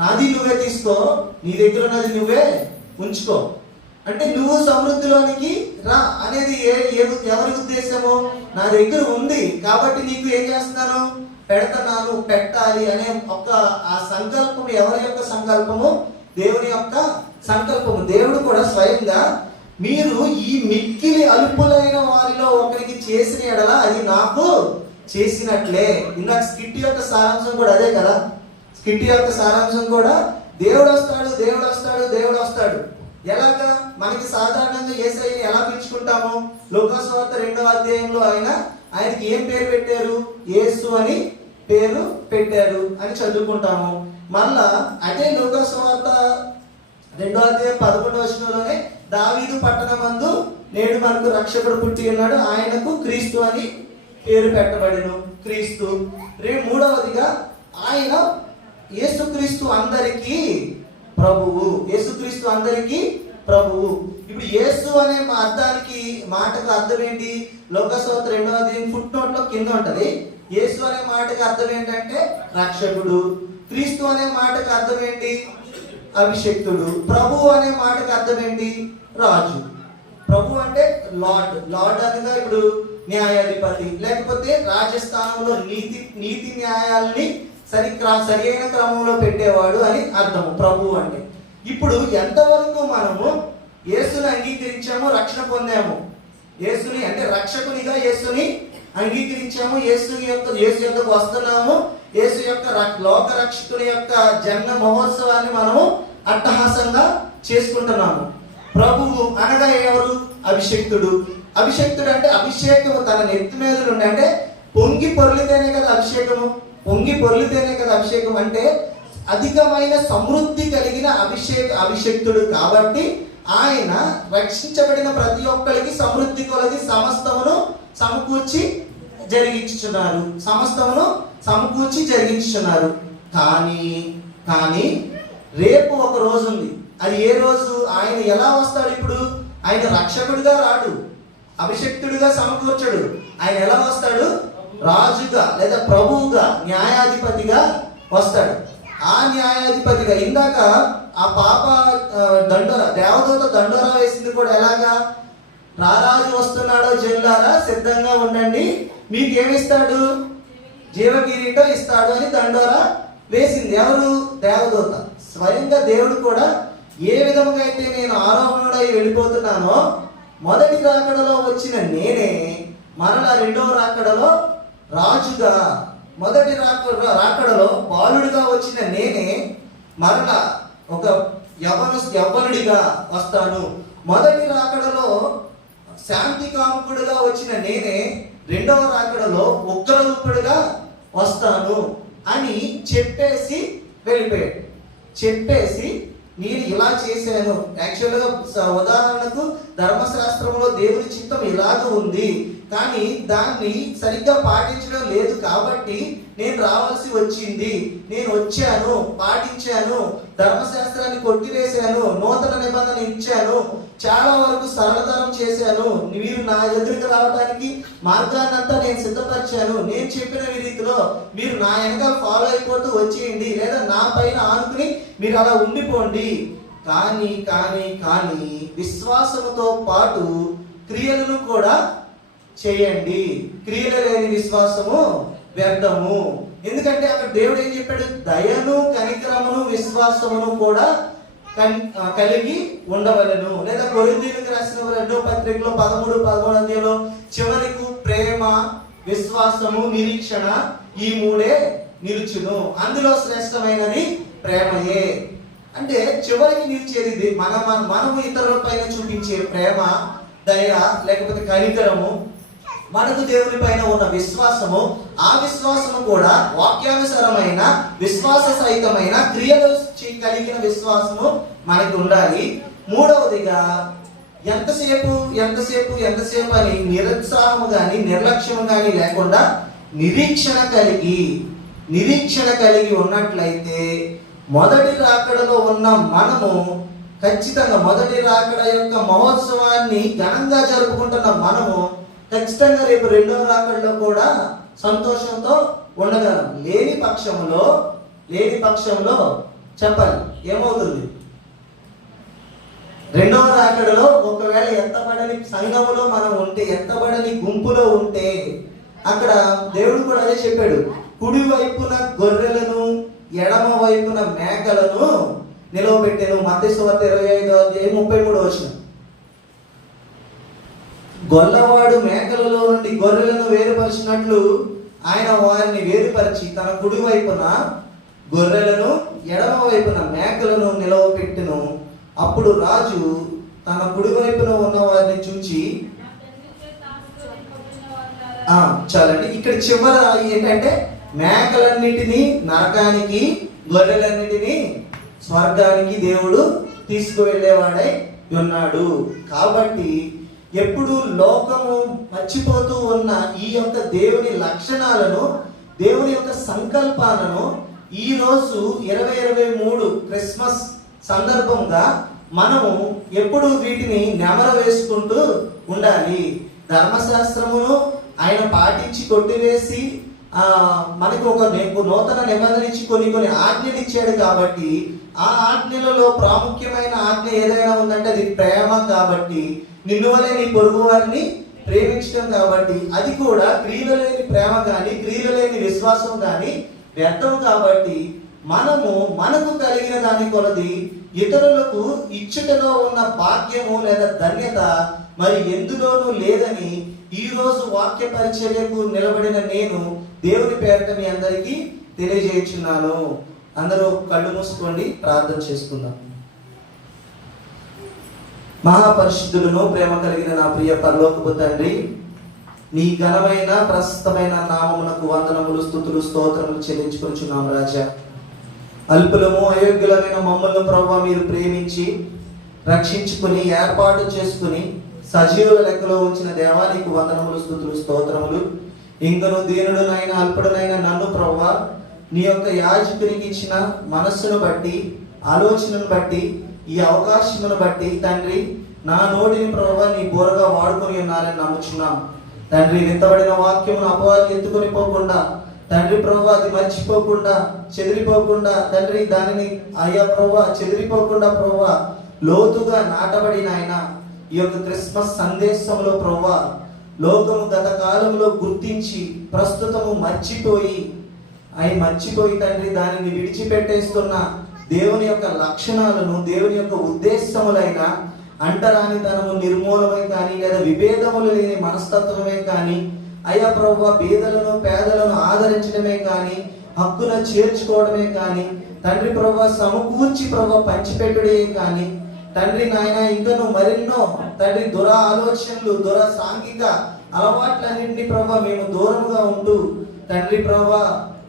నాది నువ్వే తీసుకో, నీ దగ్గర ఉన్నది నువ్వే ఉంచుకో. అంటే నువ్వు సమృద్ధిలోనికి రా అనేది ఎవరి ఉద్దేశము? నా దగ్గర ఉంది కాబట్టి నీకు ఏం చేస్తున్నాను? పెడతాను, పెట్టాలి అనే ఒక ఆ సంకల్పం ఎవరి యొక్క సంకల్పము? దేవుని యొక్క సంకల్పము. దేవుడు కూడా స్వయంగా మీరు ఈ మిక్కిలి అల్పులైన వారిలో ఒకరికి చేసిన ఎడల అది నాకు చేసినట్లే. ఇందాక స్కిట్ యొక్క సారాంశం కూడా అదే కదా. స్కిట్ యొక్క సారాంశం కూడా దేవుడు వస్తాడు, దేవుడు వస్తాడు, దేవుడు వస్తాడు. ఎలాగా? మనకి సాధారణంగా యేసయ్యని ఎలా పిలుచుకుంటాము? లూకా సువార్త 2వ అధ్యాయంలో ఆయనకి ఏం పేరు పెట్టారు? యేసు అని పేరు పెట్టారు అని చదువుకుంటాము. మళ్ళా అదే లూకా సువార్త 2వ అధ్యాయం 11వ వచనంలోనే దావీదు పట్టణమందు నేడు మనకు రక్షకుడు పుట్టి ఉన్నాడు, ఆయనకు క్రీస్తు అని పేరు పెట్టబడెను. క్రీస్తు. 3వదిగా ఆయన యేసుక్రీస్తు అందరికీ ప్రభువు. యేసుక్రీస్తు అందరికీ ప్రభువు. ఇప్పుడు యేసు అనే మాటకు అర్థం ఏంటి? లోకసువార్త 2వ అధ్యాయం ఫుట్ నోట్ లో కింద ఉంటది. యేసు అనే మాటకు అర్థం ఏంటంటే రక్షకుడు. క్రీస్తు అనే మాటకు అర్థం ఏంటి? అభిషక్తుడు. ప్రభువు అనే మాటకు అర్థం ఏంటి? రాజు. ప్రభు అంటే లార్డ్. లార్డ్ అనగా ఇప్పుడు న్యాయాధిపతి, లేకపోతే రాజస్థానంలో నీతి న్యాయాలని సరి అయిన క్రమంలో పెట్టేవాడు అని అర్థము ప్రభు అంటే. ఇప్పుడు ఎంతవరకు మనము యేసుని అంగీకరించాము, రక్షణ పొందాము? యేసుని అంటే రక్షకునిగా యేసుని అంగీకరించాము, యేసు యొక్కకు వస్తున్నాము, యేసు యొక్క లోక రక్షకుని యొక్క జన్మ మహోత్సవాన్ని మనము అట్టహాసంగా చేసుకుంటున్నాము. ప్రభువు అనగా ఎవరు? అభిషక్తుడు. అభిషక్తుడు అంటే అభిషేకము తన నెత్తి మీద నుండి, అంటే పొంగి పొర్లితేనే కదా అభిషేకము. పొంగి పొర్లితేనే కదా అభిషేకం. అంటే అధికమైన సమృద్ధి కలిగిన అభిషక్తుడు కాబట్టి ఆయన రక్షించబడిన ప్రతి ఒక్కరికి సమృద్ధి కొలది సమస్తమును సమకూర్చి జరిగించుచున్నారు. కానీ రేపు ఒక రోజు ఉంది. అది ఏ రోజు? ఆయన ఎలా వస్తాడు? ఇప్పుడు ఆయన రక్షకుడిగా రాడు, అభిషక్తుడిగా సమకూర్చడు. ఆయన ఎలా వస్తాడు? రాజుగా లేదా ప్రభువుగా, న్యాయాధిపతిగా వస్తాడు. ఆ న్యాయాధిపతిగా ఇందాక ఆ పాప దేవదూత దండోరా వేసింది కూడా ఎలాగా? రారాజు వస్తున్నాడో జనులారా సిద్ధంగా ఉండండి, మీకు ఏమిస్తాడు? జీవకిరీటం ఇస్తాడు అని దండోరా వేసింది. ఎవరు? దేవదూత. స్వయంగా దేవుడు కూడా ఏ విధంగా అయితే నేను ఆరోహణుడై వెళ్ళిపోతున్నానో మొదటి రాకడలో వచ్చిన నేనే మరలా 2వ రాకడలో రాజుగా, మొదటి రాకడలో బాలుడిగా వచ్చిన నేనే మరలా ఒక యవ్వనుడిగా వస్తాను. మొదటి రాకడలో శాంతి కాముకుడుగా వచ్చిన నేనే 2వ రాకడలో ఉగ్రరూపుడుగా వస్తాను అని చెప్పేసి వెళ్ళిపోయాడు. చెప్పేసి నేను ఇలా చేశాను. యాక్చువల్గా ఉదాహరణకు ధర్మశాస్త్రంలో దేవుని చిత్తం ఇలాగ ఉంది, కానీ దాన్ని సరిగ్గా పాటించడం లేదు కాబట్టి నేను రావాల్సి వచ్చింది. నేను వచ్చాను, పాటించాను, ధర్మశాస్త్రాన్ని కొట్టివేశాను, నూతన నిబంధన ఇచ్చాను, చాలా వరకు సరళతరం చేశాను, మీరు నా ఎదురుకు రావడానికి మార్గాన్ని అంతా నేను సిద్ధపరిచాను. నేను చెప్పిన రీతిలో మీరు నా వెనకాల ఫాలో అయిపోతూ వచ్చేయండి, లేదా నా పైన ఆనుకుని మీరు అలా ఉండిపోండి. కానీ కానీ కానీ విశ్వాసముతో పాటు క్రియలను కూడా చేయండి. క్రియలు లేని విశ్వాసము వ్యర్థము. ఎందుకంటే అక్కడ దేవుడు ఏం చెప్పాడు? దయను, కనికరమును, విశ్వాసమును కూడా కలిగి ఉండవలను. లేదా కొరింథీయులకు రాసిన 2వ పత్రికలో 13 అధ్యాయంలో చివరకు ప్రేమ, విశ్వాసము, నిరీక్షణ ఈ 3 నిలుచును, అందులో శ్రేష్టమైనది ప్రేమయే. అంటే చివరికి నిలిచేది ఇది. మనము ఇతరుల పైన చూపించే ప్రేమ, దయ, లేకపోతే కనికరము, మనకు దేవుని పైన ఉన్న విశ్వాసము, ఆ విశ్వాసము కూడా వాక్యానుసారమైన విశ్వాస సహితమైన క్రియలు కలిగిన విశ్వాసము మనకు ఉండాలి. మూడవదిగా ఎంతసేపు అని నిరుత్సాహము కానీ నిర్లక్ష్యము కానీ లేకుండా నిరీక్షణ కలిగి ఉన్నట్లయితే మొదటి రాకడలో ఉన్న మనము ఖచ్చితంగా, మొదటి రాకడ యొక్క మహోత్సవాన్ని ఘనంగా జరుపుకుంటున్న మనము ఖచ్చితంగా రేపు రెండవ రాకడలో కూడా సంతోషంతో ఉండగలం. లేని పక్షంలో చెప్పాలి ఏమవుతుంది? రెండవ రాకడలో ఒకవేళ ఎత్తబడని సంఘములో మనం ఉంటే, ఎత్తబడని గుంపులో ఉంటే, అక్కడ దేవుడు కూడా అదే చెప్పాడు, కుడి వైపున గొర్రెలను ఎడమ వైపున మేకలను నిలవబెట్టాను. మత్తయి సువార్త 25:33. గొల్లవాడు మేకలలో నుండి గొర్రెలను వేరుపరిచినట్లు ఆయన వారిని వేరుపరిచి తన కుడి వైపున గొర్రెలను ఎడమ వైపున మేకలను నిలవబెట్టెను. అప్పుడు రాజు తన కుడి వైపున ఉన్న వారిని చూచి, చాలండి, ఇక్కడ చివర ఏంటంటే మేకలన్నిటినీ నరకానికి, గొర్రెలన్నిటినీ స్వర్గానికి దేవుడు తీసుకువెళ్ళేవాడై ఉన్నాడు. కాబట్టి ఎప్పుడు లోకము మర్చిపోతూ ఉన్న ఈ యొక్క దేవుని లక్షణాలను, దేవుని యొక్క సంకల్పాలను ఈ రోజు 2023 క్రిస్మస్ సందర్భంగా మనము ఎప్పుడు వీటిని నెమర వేసుకుంటూ ఉండాలి. ధర్మశాస్త్రమును ఆయన పాటించి కొట్టివేసి మనకు ఒక నూతన నిబంధన ఇచ్చి కొన్ని ఆజ్ఞలు ఇచ్చాడు. కాబట్టి ఆ ఆజ్ఞలలో ప్రాముఖ్యమైన ఆజ్ఞ ఏదైనా ఉందంటే అది ప్రేమ. కాబట్టి నిన్ను వలె నీ పొరుగు వారిని ప్రేమించడం. కాబట్టి అది కూడా క్రియలు లేని ప్రేమ కానీ, క్రియలు లేని విశ్వాసం కానీ వ్యర్థం. కాబట్టి మనకు కలిగిన దాని కొలది ఇతరులకు ఇచ్చుటలో ఉన్న భాగ్యము లేదా ధన్యత మరి ఎందులోనూ లేదని ఈ రోజు వాక్య పరిచర్యకు నిలబడిన నేను దేవుని పేరిట మీ అందరికీ తెలియజేయుచున్నాను. అందరూ కళ్ళు మూసుకోండి, ప్రార్థన చేసుకుందాం. మహాపరిశుద్ధులను, ప్రేమ కలిగిన నా ప్రియ పరలోకపు తండ్రి, నీ ఘనమైన ప్రశస్తమైన నామమునకు వందనములు, స్తుతులు, స్తోత్రములు చెల్లించుకొంచున్నాము రాజా. అల్పులము, అయోగ్యులమైన మమ్మల్ని ప్రభువా మీరు ప్రేమించి రక్షించుకుని ఏర్పాటు చేసుకుని సజీవుల లెక్కలో ఉంచిన దేవానికి వందనములు, స్తుతులు, స్తోత్రములు. ఇంకను దీనుడునైనా అల్పుడునైనా నన్ను ప్రభువా నీ యొక్క యాజకునికి ఇచ్చిన మనస్సును బట్టి, ఆలోచనను బట్టి, ఈ అవకాశమును బట్టి తండ్రి నా నోటిని ప్రభువా నీ బోరగా వాడుకొని ఉన్నారని నమ్ముచున్నాం తండ్రి. విత్తబడిన వాక్యమును అపవాది ఎత్తుకొని పోకుండా తండ్రి ప్రభువా అది మర్చిపోకుండా, చెదిరిపోకుండా తండ్రి దానిని అయ్యా ప్రభువా చెదిరిపోకుండా ప్రభువా లోతుగా నాటబడిన ఆయన ఈ యొక్క క్రిస్మస్ సందేశంలో ప్రభువా లోకము గత కాలంలో గుర్తించి ప్రస్తుతము మర్చిపోయి తండ్రి దానిని విడిచిపెట్టేస్తున్న దేవుని యొక్క లక్షణాలను, దేవుని యొక్క ఉద్దేశములైన అంటరానితనము నిర్మూలమే కానీ, లేదా విభేదములు లేని మనస్తత్వమే కానీ, అయ్యా ప్రభువా పేదలను పేదలను ఆదరించడమే కానీ, హక్కున చేర్చుకోవడమే కానీ, తండ్రి ప్రభువా సమకూర్చి ప్రభువా పంచిపెట్టుడే కానీ, తండ్రి నాయన ఇంకను మరెన్నో తండ్రి ఆలోచనలు, సాంఘిక అలవాట్లన్నింటినీ ప్రభువా మేము దూరంగా ఉంటూ తండ్రి ప్రభువా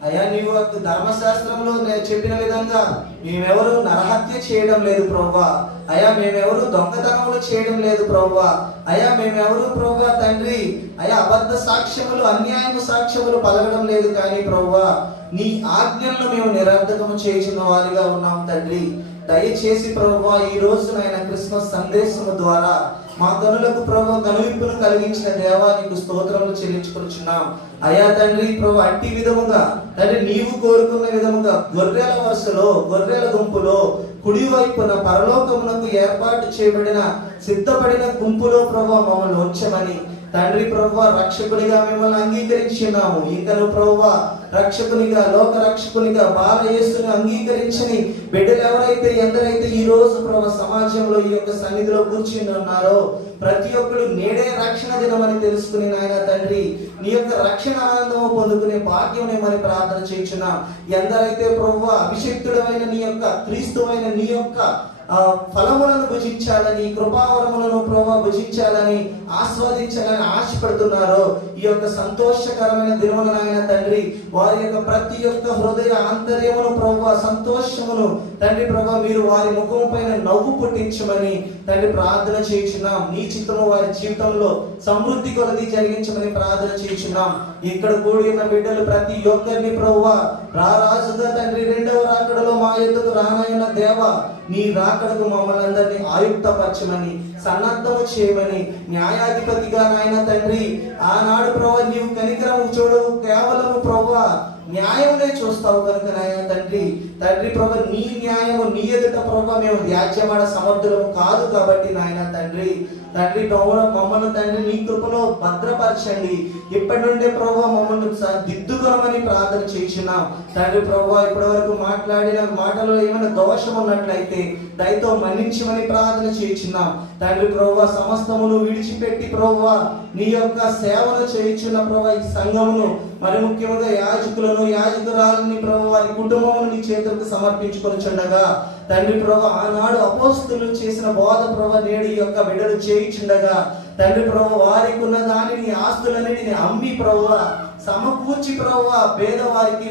అయ్యా నీవు ధర్మశాస్త్రంలో చెప్పిన విధంగా మేమెవరు నరహత్య చేయడం లేదు ప్రభువా, అయ్యా మేమెవరు దొంగతనములు చేయడం లేదు ప్రభువా, అయ్యా మేమెవరు ప్రభువా తండ్రి అయ్యా అబద్ధ సాక్ష్యములు, అన్యాయపు సాక్ష్యములు పలకడం లేదు కానీ ప్రభువా నీ ఆజ్ఞలను మేము నిరర్ధకము చేయుచున్న వారిగా ఉన్నాం తండ్రి. దయచేసి ప్రభువా ఈ రోజు నాయన క్రిస్మస్ సందేశము ద్వారా మా కనులకు ప్రభువా కనువిప్పును కలిగించిన దేవానికి స్తోత్రములు చెల్లించుకొచ్చున్నాం. అయా తండ్రి ప్రభు అట్టి విధముగా తండ్రి నీవు కోరుకున్న విధముగా గొర్రెల వరుసలో, గొర్రెల గుంపులో కుడి వైపున పరలోకమునకు ఏర్పాటు చేయబడిన సిద్ధపడిన గుంపులో ప్రభు మమ్మల్ని ఉంచమని తండ్రి ప్రభువా రక్షకునిగా మిమ్మల్ని అంగీకరించున్నాము. ఇంకను ప్రభువా రక్షకునిగా, లోక రక్షకునిగా బాల యేసుని అంగీకరించని బిడ్డలు ఎవరైతే ఎందరైతే ఈ రోజు ప్రభు సమాజంలో ఈ యొక్క సన్నిధిలో కూర్చుని ఉన్నారో ప్రతి ఒక్కరు నేడే రక్షణ దినమని తెలుసుకుని నాయన తండ్రి నీ యొక్క రక్షణ ఆనందము పొందుకునే భాగ్యం మరి ప్రార్థన చేయించున్నాం. ఎందరైతే ప్రభువా అభిషిక్తుడమైన నీ యొక్క క్రీస్తువైన నీ యొక్క ఫలములను భుజించాలని, కృపావరములను ప్రభావ భుజించాలని, ఆస్వాదించాలని ఆశపడుతున్నారో ఈ యొక్క సంతోషకరమైన దినమున నాయన తండ్రి వారి యొక్క ప్రతి ఒక్క హృదయ ఆంతర్యమును ప్రభావ సంతోషమును తండ్రి ప్రభావ మీరు వారి ముఖం పైన నవ్వు పుట్టించమని తండ్రి ప్రార్థన చేయించున్నాం. నీ చిత్తము వారి జీవితంలో సమృద్ధి కొలది జరిగించమని ప్రార్థన చేయించున్నాం. ఇక్కడ కూడి ఉన్న బిడ్డలు ప్రతి ఒక్కరిని ప్రభువా రారాజుగా తండ్రి రెండవ రాకడలో మా యొద్దకు రానైన దేవా నీ రాకడకు మమ్మల్ని అందరినీ ఆయుక్తపరచమని, సన్నద్ధము చేయమని, న్యాయాధిపతిగా నాయన తండ్రి ఆనాడు ప్రభు నీవు కనికరము చూడవు, కేవలము ప్రభు న్యాయమునే చూస్తావు కనుక నాయన తండ్రి ప్రభు నీ న్యాయము నీ ఎదుట ప్రభు మేము వ్యాజ్యమాడ సమర్థులము కాదు కాబట్టి నాయన తండ్రి మమ్మల్ని తండ్రి నీ కృపలో భద్రపరచండి. ఇప్పటి నుండే ప్రభు మమ్మల్ని దిద్దుకొనమని ప్రార్థన చేస్తున్నాం. తండ్రి ప్రభు ఇప్పటి వరకు మాట్లాడిన మాటలో ఏమైనా దోషం ఉన్నట్లయితే దయతో మన్నించమని ప్రార్థన చేస్తున్నాం. తండ్రి ప్రభు సమస్తమును విడిచిపెట్టి ప్రభు నీ యొక్క సేవను చేయించున్న ప్రభు ఈ సంఘమును మరి ముఖ్యంగా యాజకులను యాజకురాలని ప్రభు వారి కుటుంబమును నీ చేతులకు సమర్పించుకొని చుండగా తండ్రి ప్రభు ఆనాడు అపోస్తులు చేసిన బోధ ప్రభు నేడు ఈ యొక్క బిడ్డలు చేయించుండగా తండ్రి ప్రభు వారికి ఉన్న దానిని ఆస్తులన్నిటిని అమ్మి ప్రభు సమకూర్చి ప్రభు పేదవారికి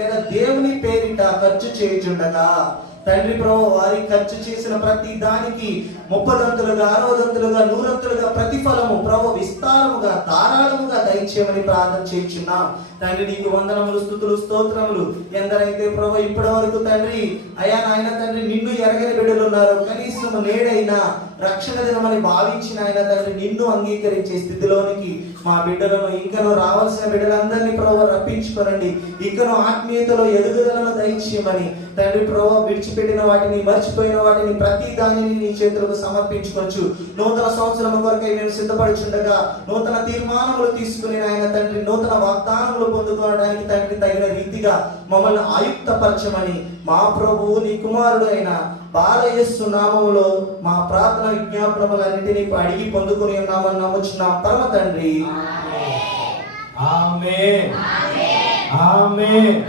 లేదా దేవుని పేరిట ఖర్చు చేయించుండగా తండ్రి ప్రభు వారి ఖర్చు చేసిన ప్రతి దానికి 30 60 100 ప్రతిఫలము ప్రభు విస్తారముగా ధారాళముగా దయచేయమని ప్రార్థన చేయించున్నాం. తండ్రి నీకు వందనములు, స్తుతులు, స్తోత్రములు. ఎందరైతే ప్రభు ఇప్పటి వరకు తండ్రి అయా నాయన తండ్రి నిన్ను ఎరగని బిడ్డలు ఉన్నారు, కనీసం నేడైనా రక్షణ దినమని భావించిన ఆయన తండ్రి నిన్ను అంగీకరించే స్థితిలోనికి మా బిడ్డలను ఇంకను రావాల్సిన బిడ్డలందరినీ ప్రభు రప్పించుకోనండి. ఇంకను ఆత్మీయతలో ఎదుగుదలను దయచేయమని తండ్రి ప్రభు విడిచిపెట్టిన వాటిని, మర్చిపోయిన వాటిని ప్రతి దానిని నీ చేతులకు సమర్పించుకోవచ్చు. నూతన సంవత్సరం కొరకై మేము సిద్ధపడుచుండగా నూతన తీర్మానములు తీసుకుని ఆయన తండ్రి నూతన వాగ్దానములు పొందుకోవడానికి తండ్రి తగిన రీతిగా మమ్మల్ని ఆయుక్తపరచమని మా ప్రభువు నీ కుమారుడు అయిన బాలయేసు నామములో మా ప్రార్థన విజ్ఞాపనములన్నిటినీ అడిగి పొందుకుని ఉన్నామని నమ్ముచున్నాం పరమ తండ్రి. ఆమేన్. ఆమేన్.